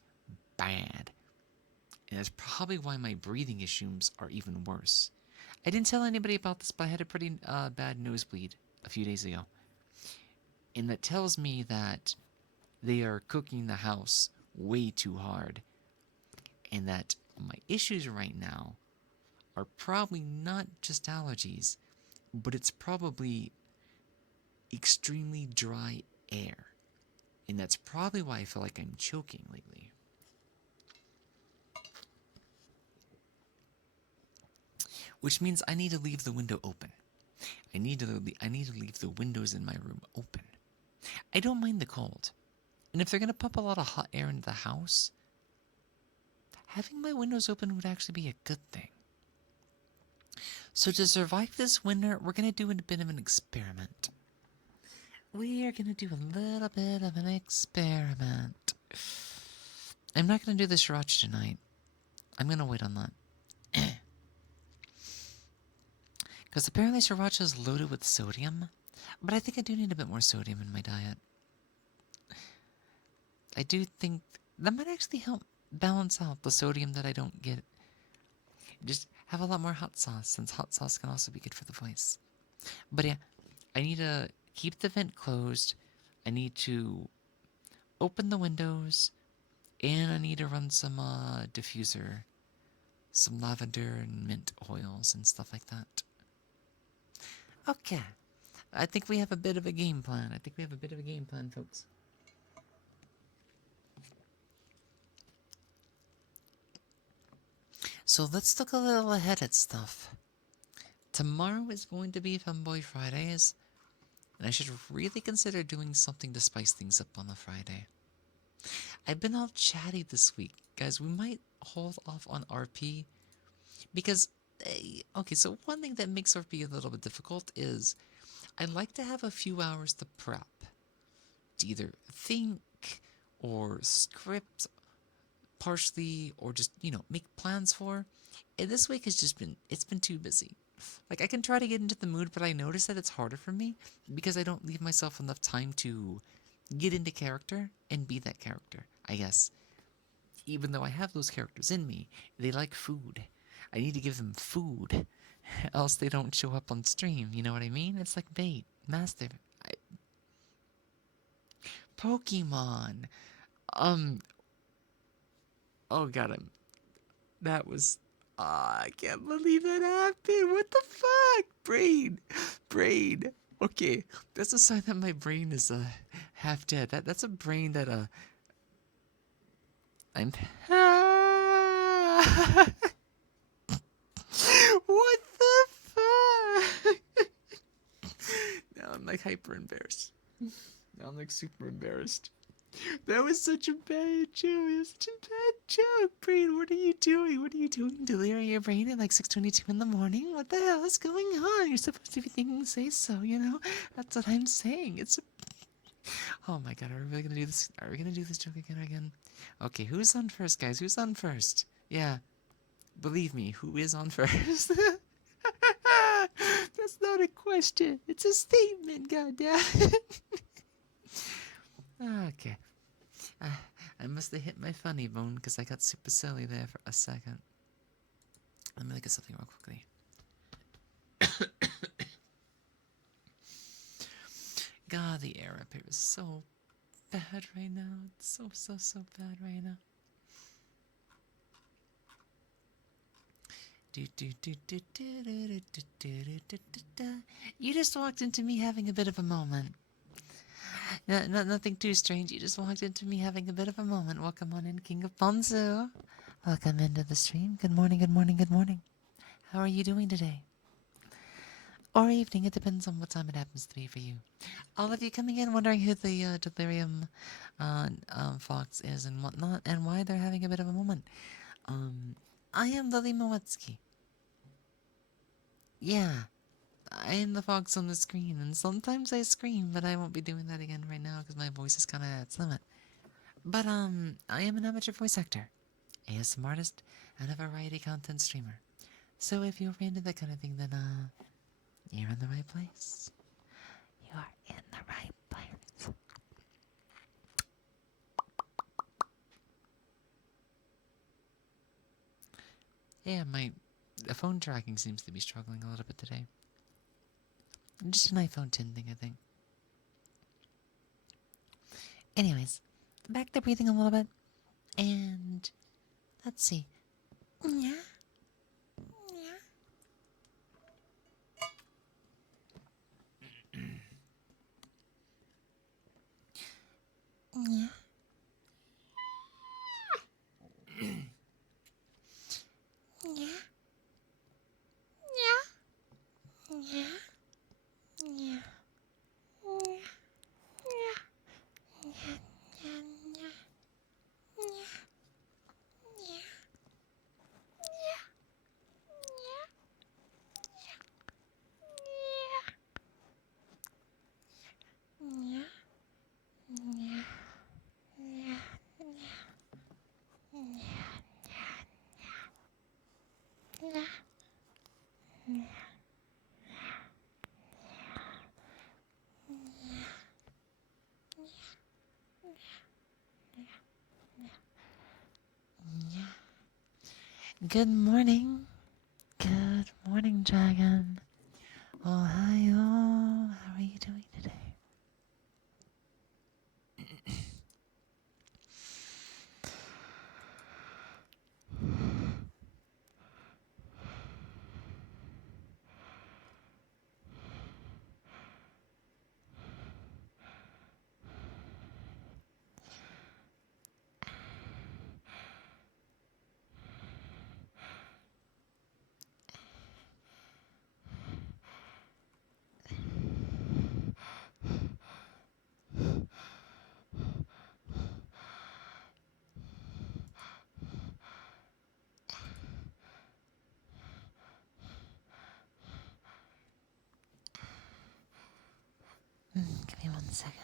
bad. And that's probably why my breathing issues are even worse. I didn't tell anybody about this, but I had a pretty bad nosebleed a few days ago. And that tells me that they are cooking the house way too hard. And that my issues right now are probably not just allergies, but it's probably extremely dry air. And that's probably why I feel like I'm choking lately. Which means I need to leave the window open. I need to leave the windows in my room open. I don't mind the cold. And if they're going to pump a lot of hot air into the house, having my windows open would actually be a good thing. So to survive this winter, we're going to do a bit of an experiment. We are going to do a little bit of an experiment. I'm not going to do the sriracha tonight. I'm going to wait on that. Because apparently sriracha is loaded with sodium. But I think I do need a bit more sodium in my diet. I do think that might actually help balance out the sodium that I don't get. Just have a lot more hot sauce, since hot sauce can also be good for the voice. But yeah, I need to keep the vent closed. I need to open the windows. And I need to run some diffuser. Some lavender and mint oils and stuff like that. Okay. I think we have a bit of a game plan. Folks. So let's look a little ahead at stuff. Tomorrow is going to be Femboy Fridays, and I should really consider doing something to spice things up on a Friday. I've been all chatty this week. Guys, we might hold off on RP, because, okay, so one thing that makes RP a little bit difficult is I like to have a few hours to prep, to either think, or script, partially, or just, make plans for. And this week has just been, it's been too busy. Like, I can try to get into the mood, but I notice that it's harder for me because I don't leave myself enough time to get into character and be that character, I guess. Even though I have those characters in me, they like food. I need to give them food, else they don't show up on stream, you know what I mean? It's like bait, master. Pokemon. Oh god, that was, I can't believe that happened. What the fuck? Brain. Okay, that's a sign that my brain is half dead. That's a brain that I'm. What the fuck? Now I'm like hyper embarrassed. Now I'm like super embarrassed. That was such a bad joke. It was such a bad joke. Brain, what are you doing? What are you doing? Delirium your brain at like 6:22 in the morning? What the hell is going on? You're supposed to be thinking, say so, That's what I'm saying. It's a... Oh my god, are we really gonna do this? Are we gonna do this joke again? Okay, who's on first, guys? Who's on first? Yeah. Believe me, who is on first? That's not a question. It's a statement, goddammit. Okay. I must have hit my funny bone because I got super silly there for a second. Let me look at something real quickly. God, the air up here is so bad right now. It's so bad right now. You just walked into me having a bit of a moment. Nothing too strange. You just walked into me having a bit of a moment. Welcome on in, King of Ponzu. Welcome into the stream. Good morning. How are you doing today? or evening. It depends on what time it happens to be for you. All of you coming in wondering who the delirium fox is and whatnot, and why they're having a bit of a moment. I am Lily Moetsuki. Yeah, I am the fox on the screen, and sometimes I scream, but I won't be doing that again right now because my voice is kind of at its limit. But I am an amateur voice actor, ASM artist, and a variety content streamer. So if you're into that kind of thing, then you're in the right place. You are in the right place. Yeah, my phone tracking seems to be struggling a little bit today. Just an iPhone 10 thing, I think. Anyways, back to breathing a little bit. And let's see. Yeah. Yeah. Yeah. Yeah. Yeah. Yeah. Good morning. Good morning, Dragon. Ohio. How are you doing today? Give me 1 second.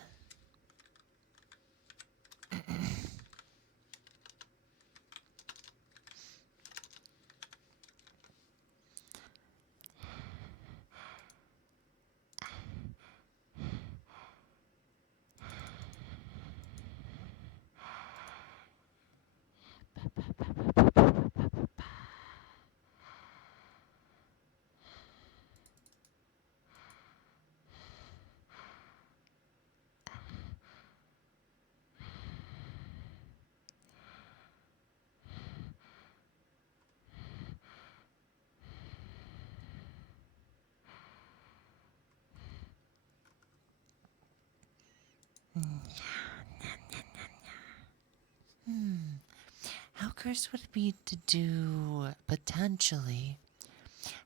How cursed would it be to do, potentially,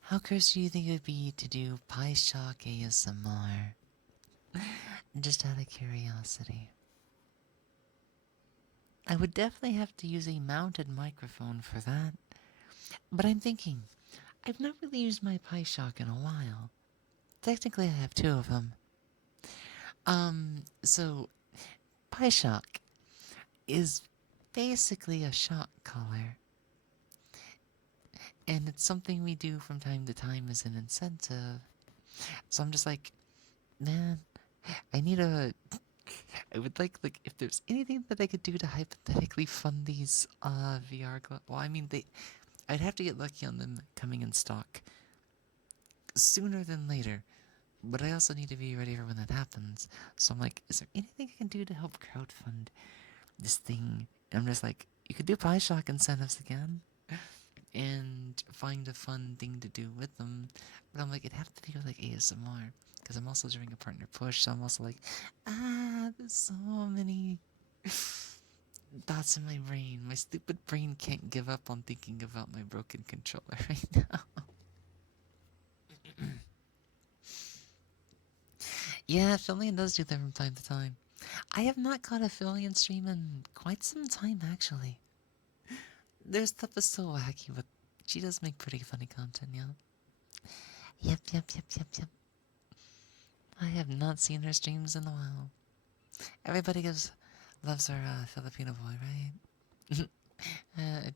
how cursed do you think it would be to do Pie Shock ASMR? Just out of curiosity. I would definitely have to use a mounted microphone for that. But I'm thinking, I've not really used my Pie Shock in a while. Technically, I have two of them. So, Pie Shock is basically a shock collar. And it's something we do from time to time as an incentive. So I'm just like, man, I need a. I would like if there's anything that I could do to hypothetically fund these VR Well, I mean I'd have to get lucky on them coming in stock sooner than later. But I also need to be ready for when that happens. So I'm like, is there anything I can do to help crowdfund this thing? And I'm just like, you could do Pie Shock incentives again and find a fun thing to do with them. But I'm like, it'd have to be with like ASMR. Because I'm also doing a partner push, so I'm also like, there's so many thoughts in my brain. My stupid brain can't give up on thinking about my broken controller right now. Yeah, Fillion does do that from time to time. I have not caught a Fillion stream in quite some time, actually. Their stuff is so wacky, but she does make pretty funny content, yeah. Yep. I have not seen her streams in a while. Everybody loves our Filipino boy, right?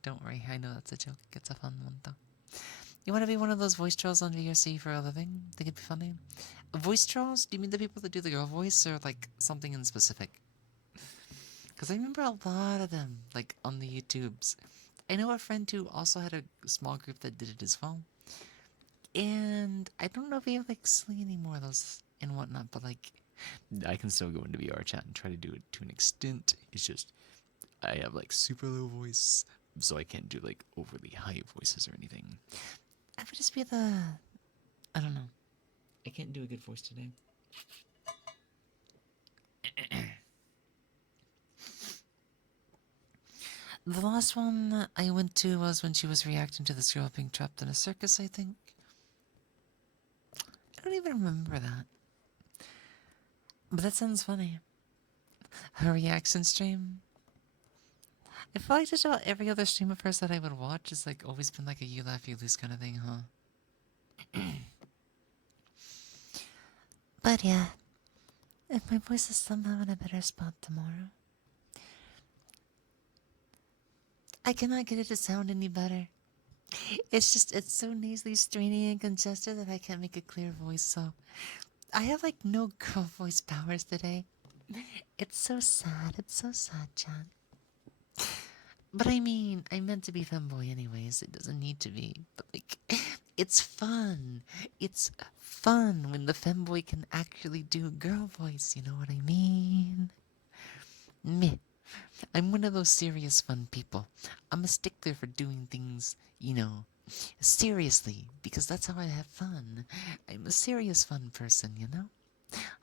Don't worry, I know that's a joke. It's a fun one, though. You want to be one of those voice trolls on VRC for a living? Think it'd be funny? Voice trolls? Do you mean the people that do the girl voice, or like something in specific? Because I remember a lot of them, like on the YouTubes. I know a friend who also had a small group that did it as well. And I don't know if he like silly any more of those and whatnot, but like I can still go into VR chat and try to do it to an extent. It's just I have like super low voice, so I can't do like overly high voices or anything. I would just be I don't know. I can't do a good voice today. The last one I went to was when she was reacting to this girl being trapped in a circus, I think. I don't even remember that. But that sounds funny. Her reaction stream. I feel like just about every other stream of hers that I would watch has like always been like a you laugh, you lose kind of thing, huh? But yeah, if my voice is somehow in a better spot tomorrow, I cannot get it to sound any better. It's so nasally, strainy, and congested that I can't make a clear voice, so I have like no girl voice powers today. It's so sad, Chan. But I mean, I meant to be femboy anyways. It doesn't need to be. But like, it's fun. It's fun when the femboy can actually do girl voice. You know what I mean? Meh. I'm one of those serious fun people. I'm a stickler for doing things, seriously, because that's how I have fun. I'm a serious fun person, you know?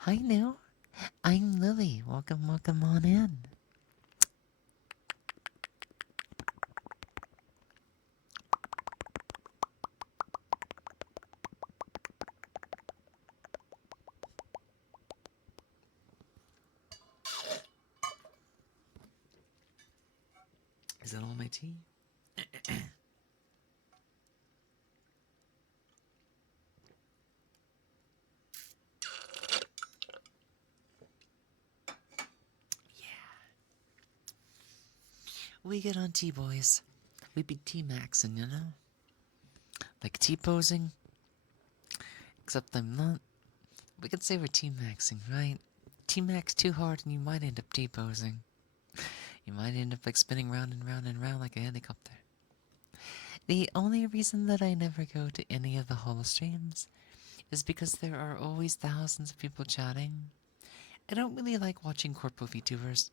Hi, New. I'm Lily. Welcome on in. Is that all my tea? We get on T-boys. We be T-maxing, you know? Like T-posing. Except I'm not. We could say we're T-maxing, right? T-max too hard and you might end up T-posing. You might end up like spinning round and round and round like a helicopter. The only reason that I never go to any of the holo streams is because there are always thousands of people chatting. I don't really like watching corpo VTubers.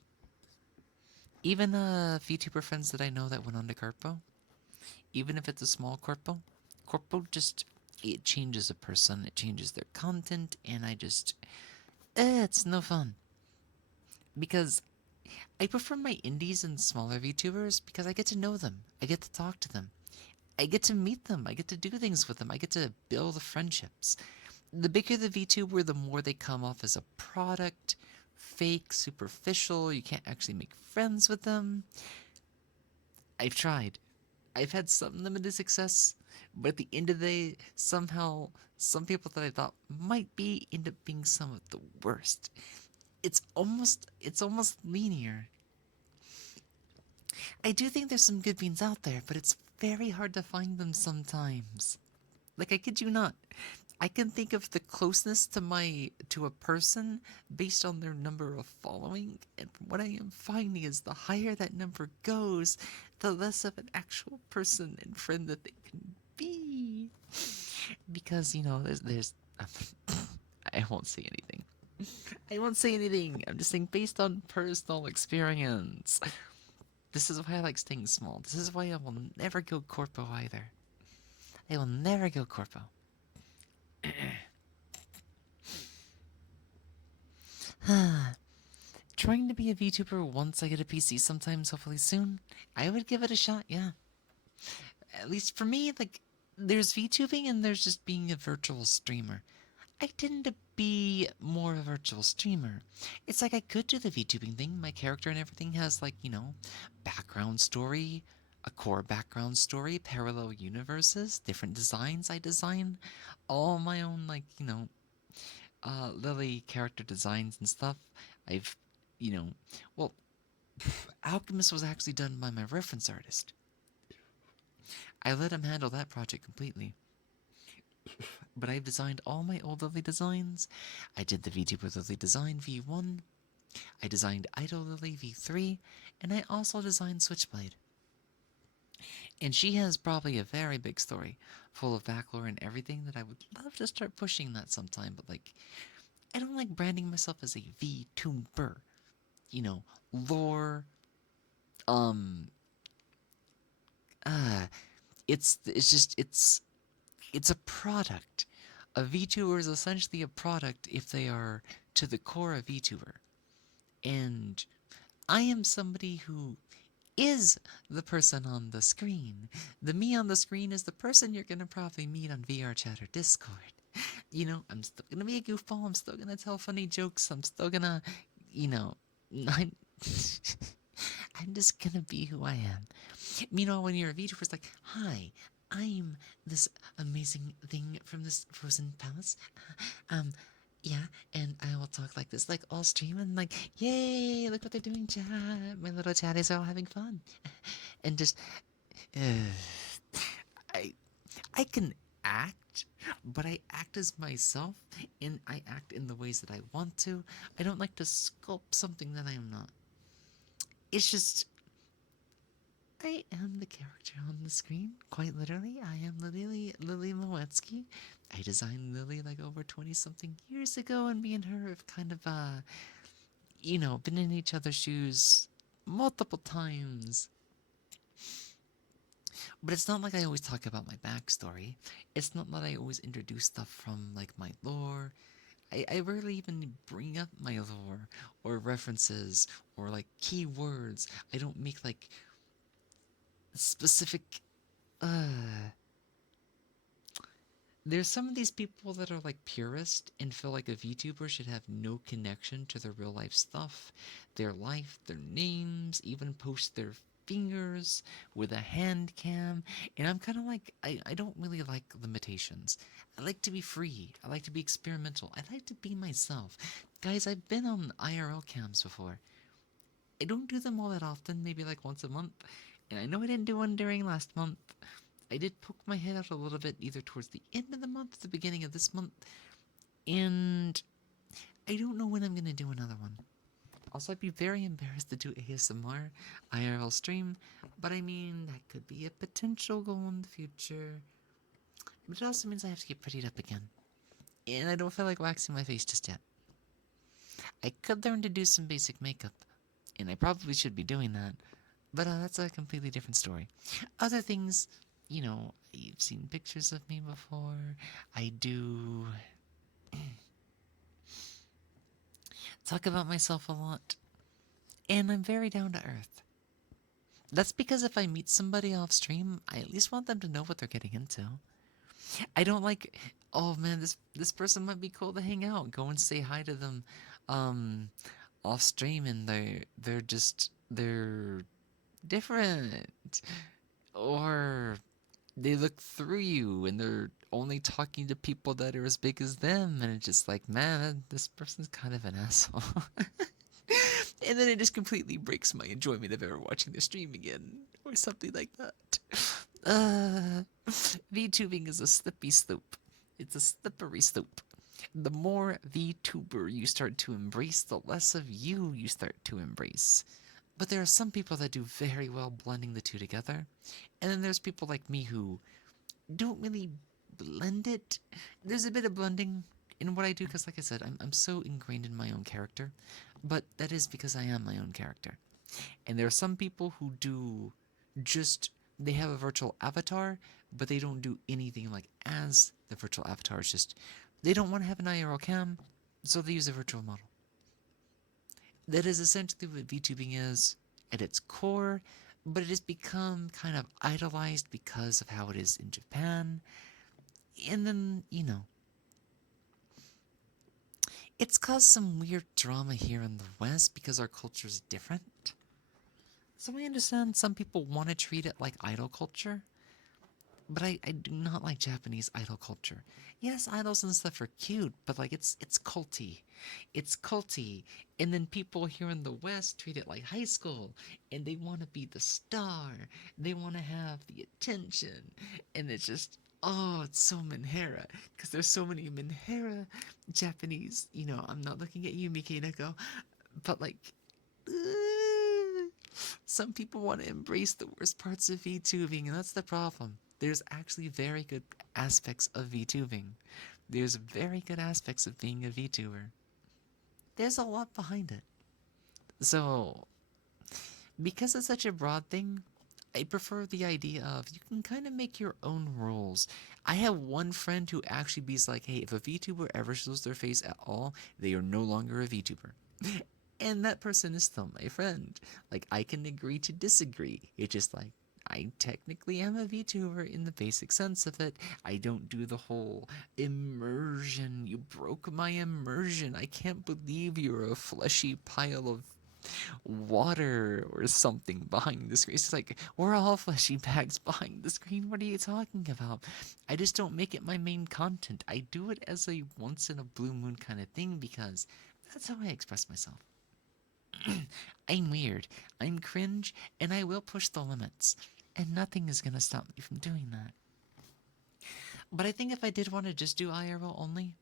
Even VTuber friends that I know that went on to corpo, even if it's a small corpo just, it changes a person, it changes their content, and it's no fun. Because I prefer my indies and smaller VTubers because I get to know them, I get to talk to them, I get to meet them, I get to do things with them, I get to build friendships. The bigger the VTuber, the more they come off as a product, fake, superficial, you can't actually make friends with them. I've tried. I've had some limited success, but at the end of the day, somehow, some people that I thought might be end up being some of the worst. It's almost linear. I do think there's some good beans out there, but it's very hard to find them sometimes. Like, I kid you not. I can think of the closeness to a person based on their number of following, and what I am finding is the higher that number goes, the less of an actual person and friend that they can be. Because there's I won't say anything. I won't say anything. I'm just saying based on personal experience. This is why I like staying small. This is why I will never go corpo either. I will never go corpo. Trying to be a VTuber once I get a PC sometimes, hopefully soon. I would give it a shot, yeah. At least for me, like, there's VTubing and there's just being a virtual streamer. I tend to be more of a virtual streamer. It's like I could do the VTubing thing. My character and everything has like, background story, a core background story, parallel universes, different designs I design, all my own like, Lily character designs and stuff. I've, you know, well, Alchemist was actually done by my reference artist. I let him handle that project completely. But I've designed all my old Lily designs. I did the VTuber Lily design V1. I designed Idol Lily V3. And I also designed Switchblade. And she has probably a very big story, full of backlore and everything that I would love to start pushing that sometime. But like, I don't like branding myself as a VTuber. Lore. Um. Uh. It's a product. A VTuber is essentially a product if they are to the core a VTuber. And I am somebody who is the person on the screen. The me on the screen is the person you're gonna probably meet on VR chat or Discord. I'm still gonna be a goofball. I'm still gonna tell funny jokes. I'm still gonna, I'm, I'm just gonna be who I am. Meanwhile, when you're a VTuber, it's like, hi, I'm this amazing thing from this frozen palace. Um, yeah, and I will talk like this, like all stream and like, yay, look what they're doing, chat. My little chatties are all having fun, and just, I, I can act, but I act as myself, and I act in the ways that I want to. I don't like to sculpt something that I am not. It's just I am the character on the screen. Quite literally, I am Lily Moetsuki. I designed Lily like over 20 something years ago, and me and her have kind of, been in each other's shoes multiple times. But it's not like I always talk about my backstory. It's not that I always introduce stuff from like my lore. I rarely even bring up my lore or references or like keywords. I don't make like specific there's some of these people that are like purist and feel like a VTuber should have no connection to their real life stuff, their life, their names, even post their fingers with a hand cam. And I'm kind of like, I don't really like limitations. I like to be free. I like to be experimental. I like to be myself. Guys, I've been on IRL cams before. I don't do them all that often, maybe like once a month. And I know I didn't do one during last month. I did poke my head out a little bit either towards the end of the month or the beginning of this month. And I don't know when I'm going to do another one. Also, I'd be very embarrassed to do ASMR IRL stream. But I mean, that could be a potential goal in the future. But it also means I have to get prettied up again. And I don't feel like waxing my face just yet. I could learn to do some basic makeup. And I probably should be doing that. But that's a completely different story. Other things, you've seen pictures of me before. I do talk about myself a lot. And I'm very down to earth. That's because if I meet somebody off stream, I at least want them to know what they're getting into. I don't like, oh man, this person might be cool to hang out. Go and say hi to them off stream and they're different. Or they look through you and they're only talking to people that are as big as them, and it's just like, man, this person's kind of an asshole. And then it just completely breaks my enjoyment of ever watching the stream again, or something like that. VTubing is a slippy slope. It's a slippery slope. The more VTuber you start to embrace, the less of you start to embrace. But there are some people that do very well blending the two together. And then there's people like me who don't really blend it. There's a bit of blending in what I do because, like I said, I'm so ingrained in my own character. But that is because I am my own character. And there are some people who do just, they have a virtual avatar, but they don't do anything like as the virtual avatar. It's just, they don't want to have an IRL cam, so they use a virtual model. That is essentially what VTubing is at its core, but it has become kind of idolized because of how it is in Japan. And then, It's caused some weird drama here in the West because our culture is different. So I understand some people want to treat it like idol culture, but I do not like Japanese idol culture. Yes, idols and stuff are cute, but like it's culty. It's culty. And then people here in the West treat it like high school and they want to be the star. They want to have the attention. And it's just oh, it's so Minhera. Because there's so many Minhera Japanese, I'm not looking at you, Mikineko, but like some people want to embrace the worst parts of VTubing, and that's the problem. There's actually very good aspects of VTubing. There's very good aspects of being a VTuber. There's a lot behind it. So, because it's such a broad thing, I prefer the idea of you can kind of make your own rules. I have one friend who actually be like, hey, if a VTuber ever shows their face at all, they are no longer a VTuber. And that person is still my friend. Like, I can agree to disagree. It's just like, I technically am a VTuber in the basic sense of it. I don't do the whole immersion. You broke my immersion. I can't believe you're a fleshy pile of water or something behind the screen. It's like, we're all fleshy bags behind the screen. What are you talking about? I just don't make it my main content. I do it as a once in a blue moon kind of thing because that's how I express myself. I'm weird, I'm cringe, and I will push the limits. And nothing is gonna stop me from doing that. But I think if I did want to just do IRL only,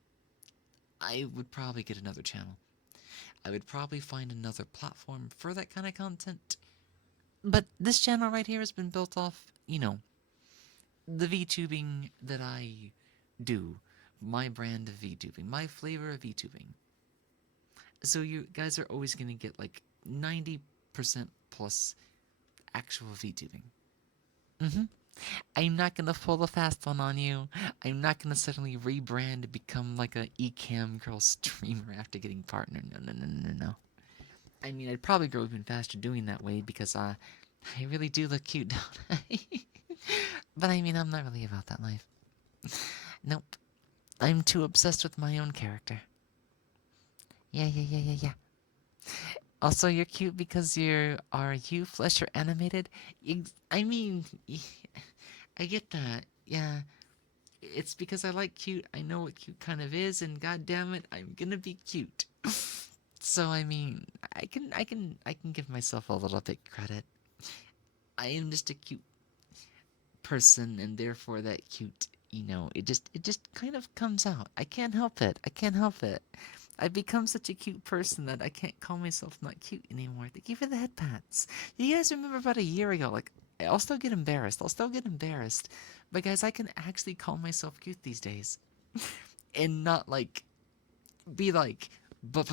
I would probably get another channel. I would probably find another platform for that kind of content. But this channel right here has been built off, the VTubing that I do. My brand of VTubing, my flavor of VTubing. So you guys are always going to get like 90% plus actual VTubing. I'm not going to pull a fast one on you. I'm not going to suddenly rebrand and become like a eCam girl streamer after getting partner. No. I mean, I'd probably grow even faster doing that way because I really do look cute, don't I? But I mean, I'm not really about that life. Nope. I'm too obsessed with my own character. Yeah. Also, you're cute because are you flesh or animated? I mean, I get that. Yeah, it's because I like cute. I know what cute kind of is, and god damn it, I'm gonna be cute. So I mean, I can give myself a little bit credit. I am just a cute person, and therefore that cute, it just kind of comes out. I can't help it. I've become such a cute person that I can't call myself not cute anymore. Thank you for the head pats. You guys remember about a year ago, like, I'll still get embarrassed. But guys, I can actually call myself cute these days. And not like, be like, but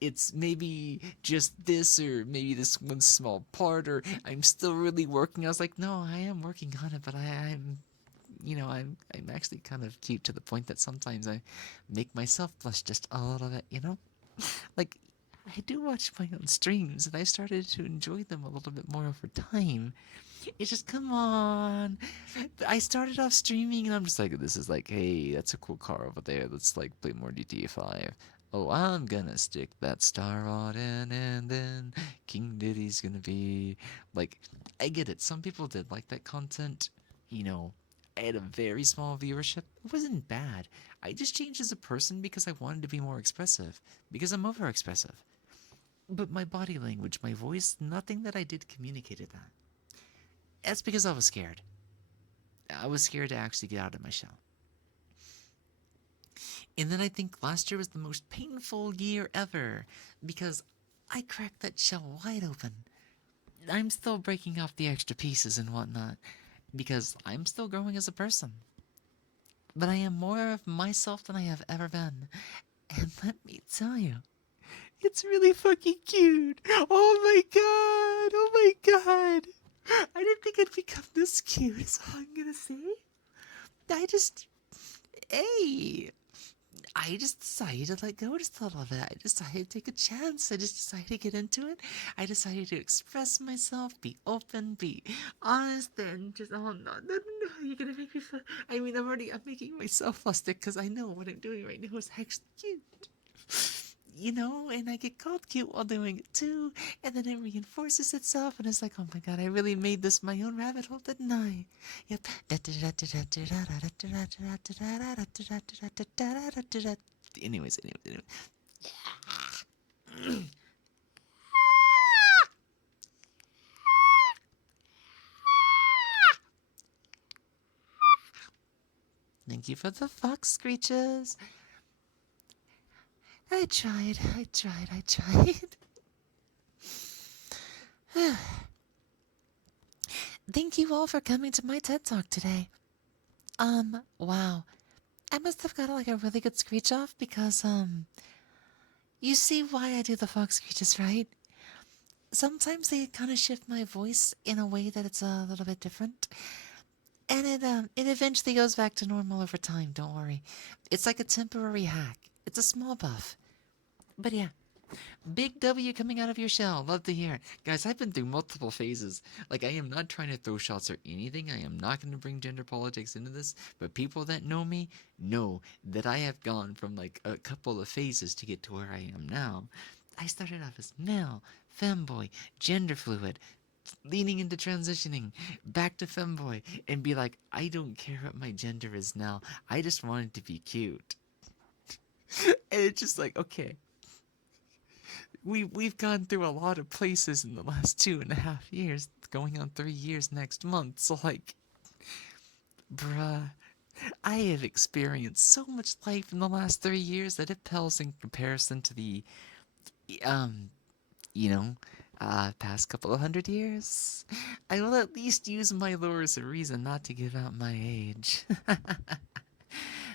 it's maybe just this or maybe this one small part or I'm still really working. I was like, no, I am working on it, but I'm actually kind of cute to the point that sometimes I make myself blush just a little bit. Like, I do watch my own streams and I started to enjoy them a little bit more over time. It's just, come on. I started off streaming and I'm just like, this is like, hey, that's a cool car over there. Let's like play more GTA 5. Oh, I'm gonna stick that star on in and then King Diddy's gonna be like, I get it. Some people did like that content. I had a very small viewership. It wasn't bad. I just changed as a person because I wanted to be more expressive. Because I'm over expressive. But my body language, my voice, nothing that I did communicated that. That's because I was scared. I was scared to actually get out of my shell. And then I think last year was the most painful year ever because I cracked that shell wide open. I'm still breaking off the extra pieces and whatnot because I'm still growing as a person. But I am more of myself than I have ever been. And let me tell you, it's really fucking cute. Oh my god. Oh my god. I didn't think I'd become this cute, is all I'm gonna say. Hey, I just decided to let go just a little bit. I decided to take a chance. I just decided to get into it. I decided to express myself, be open, be honest, and just, oh no, you're gonna make me feel, I'm making myself flustered because I know what I'm doing right now is actually cute. and I get called cute while doing it too, and then it reinforces itself, and it's like, oh my god, I really made this my own rabbit hole, didn't I? Yep. Anyways. Thank you for the fox screeches. I tried. Thank you all for coming to my TED Talk today. Wow. I must have got like a really good screech off because, you see why I do the fox screeches, right? Sometimes they kind of shift my voice in a way that it's a little bit different. And it eventually goes back to normal over time, don't worry. It's like a temporary hack. It's a small buff. But yeah, big W coming out of your shell. Love to hear it. Guys, I've been through multiple phases. Like, I am not trying to throw shots or anything. I am not going to bring gender politics into this. But people that know me know that I have gone from like a couple of phases to get to where I am now. I started off as male, femboy, gender fluid, leaning into transitioning, back to femboy, and be like, I don't care what my gender is now. I just wanted to be cute. And it's just like, okay, we've gone through a lot of places in the last 2.5 years, going on 3 years next month. So like, bruh, I have experienced so much life in the last 3 years that it pales in comparison to the um you know past couple of 100 years. I will at least use my lore as a reason not to give out my age.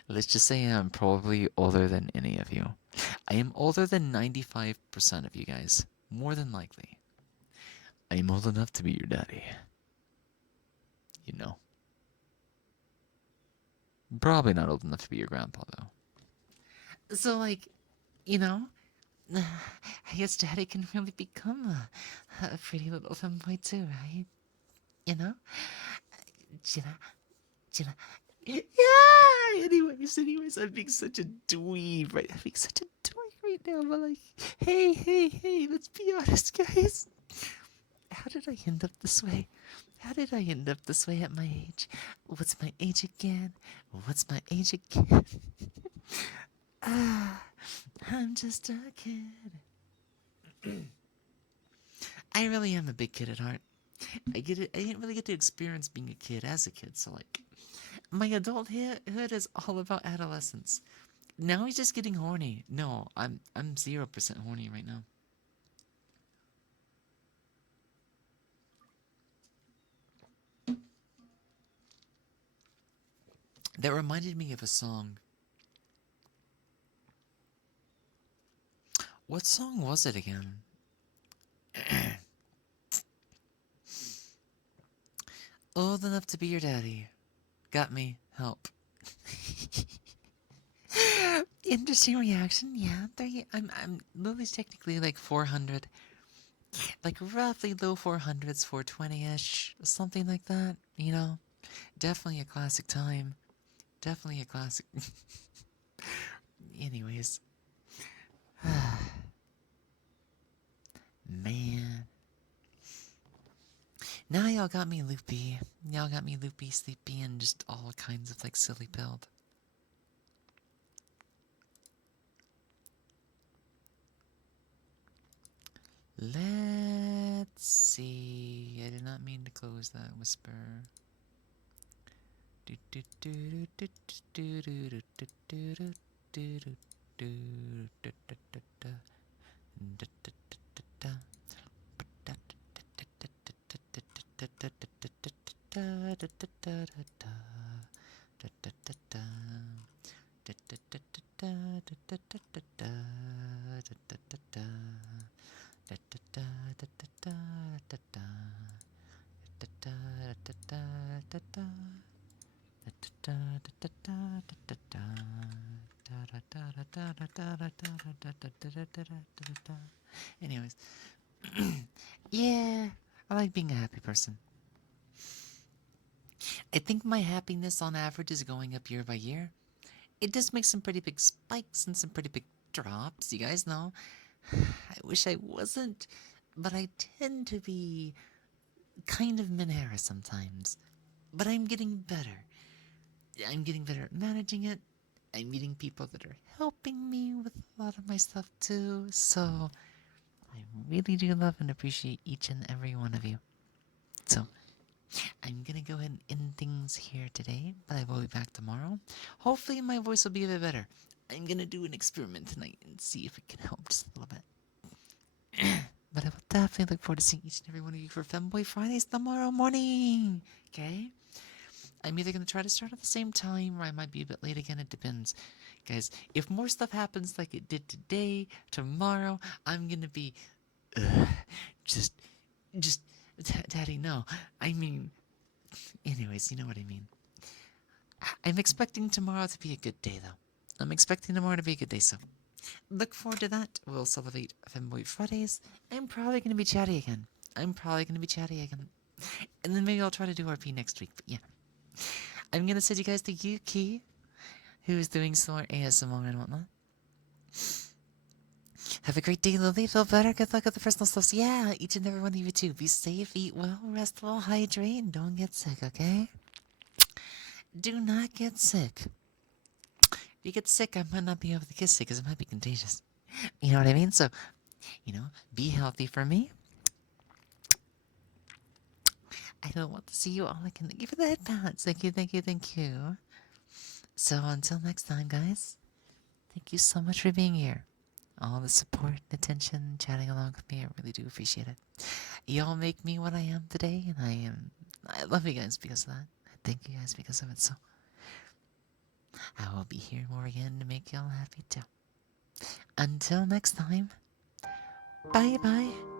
Let's just say I'm probably older than any of you. I am older than 95% of you guys, more than likely. I am old enough to be your daddy. You know. Probably not old enough to be your grandpa, though. So, like, you know, I guess daddy can really become a pretty little femboy too, right? You know? Gina, Gina. Yeah! Anyways, I'm being such a dweeb, right? I'm being such a dweeb right now, but like, hey, let's be honest, guys. How did I end up this way? How did I end up this way at my age? What's my age again? Ah, I'm just a kid. I really am a big kid at heart. I get it. I didn't really get to experience being a kid as a kid, so like, my adulthood is all about adolescence. Now he's just getting horny. No, I'm 0% horny right now. That reminded me of a song. What song was it again? Old enough to be your daddy. Got me. Help. Interesting reaction. Yeah, I'm Lily's technically like 400, like roughly low 400s, 420ish, something like that. You know, definitely a classic time. Definitely a classic. Anyways, man. Now y'all got me loopy. Y'all got me loopy, sleepy, and just all kinds of like silly build. Let's see. I did not mean to close that whisper. Anyways, yeah, I like being a happy person. I think my happiness on average is going up year by year. It does make some pretty big spikes and some pretty big drops. You guys know. I wish I wasn't, but I tend to be kind of Minera sometimes. But I'm getting better. I'm getting better at managing it. I'm meeting people that are helping me with a lot of my stuff too. So I really do love and appreciate each and every one of you. So I'm gonna go ahead and end things here today, but I will be back tomorrow. Hopefully my voice will be a bit better. I'm gonna do an experiment tonight and see if it can help just a little bit. But I will definitely look forward to seeing each and every one of you for Femboy Fridays tomorrow morning. Okay? I'm either going to try to start at the same time or I might be a bit late again. It depends. Guys, if more stuff happens like it did today, tomorrow, I'm going to be. Just. Daddy, no. I mean. Anyways, you know what I mean. I'm expecting tomorrow to be a good day, though. I'm expecting tomorrow to be a good day, so. Look forward to that. We'll celebrate Femboy Fridays. I'm probably going to be chatty again. And then maybe I'll try to do RP next week, but yeah. I'm going to send you guys to Yuki, who's doing some more ASMR and whatnot. Have a great day, Lily. Feel better. Good luck with the personal stuff. So yeah, each and every one of you too. Be safe, eat well, rest well, hydrate, and don't get sick, okay? Do not get sick. If you get sick, I might not be able to kiss you because it might be contagious. You know what I mean? So, be healthy for me. I don't want to see you all again. Thank you for the head pats. Thank you. So until next time, guys, thank you so much for being here. All the support, attention, chatting along with me, I really do appreciate it. Y'all make me what I am today, and I love you guys because of that. I thank you guys because of it, so I will be here more again to make y'all happy too. Until next time, bye bye.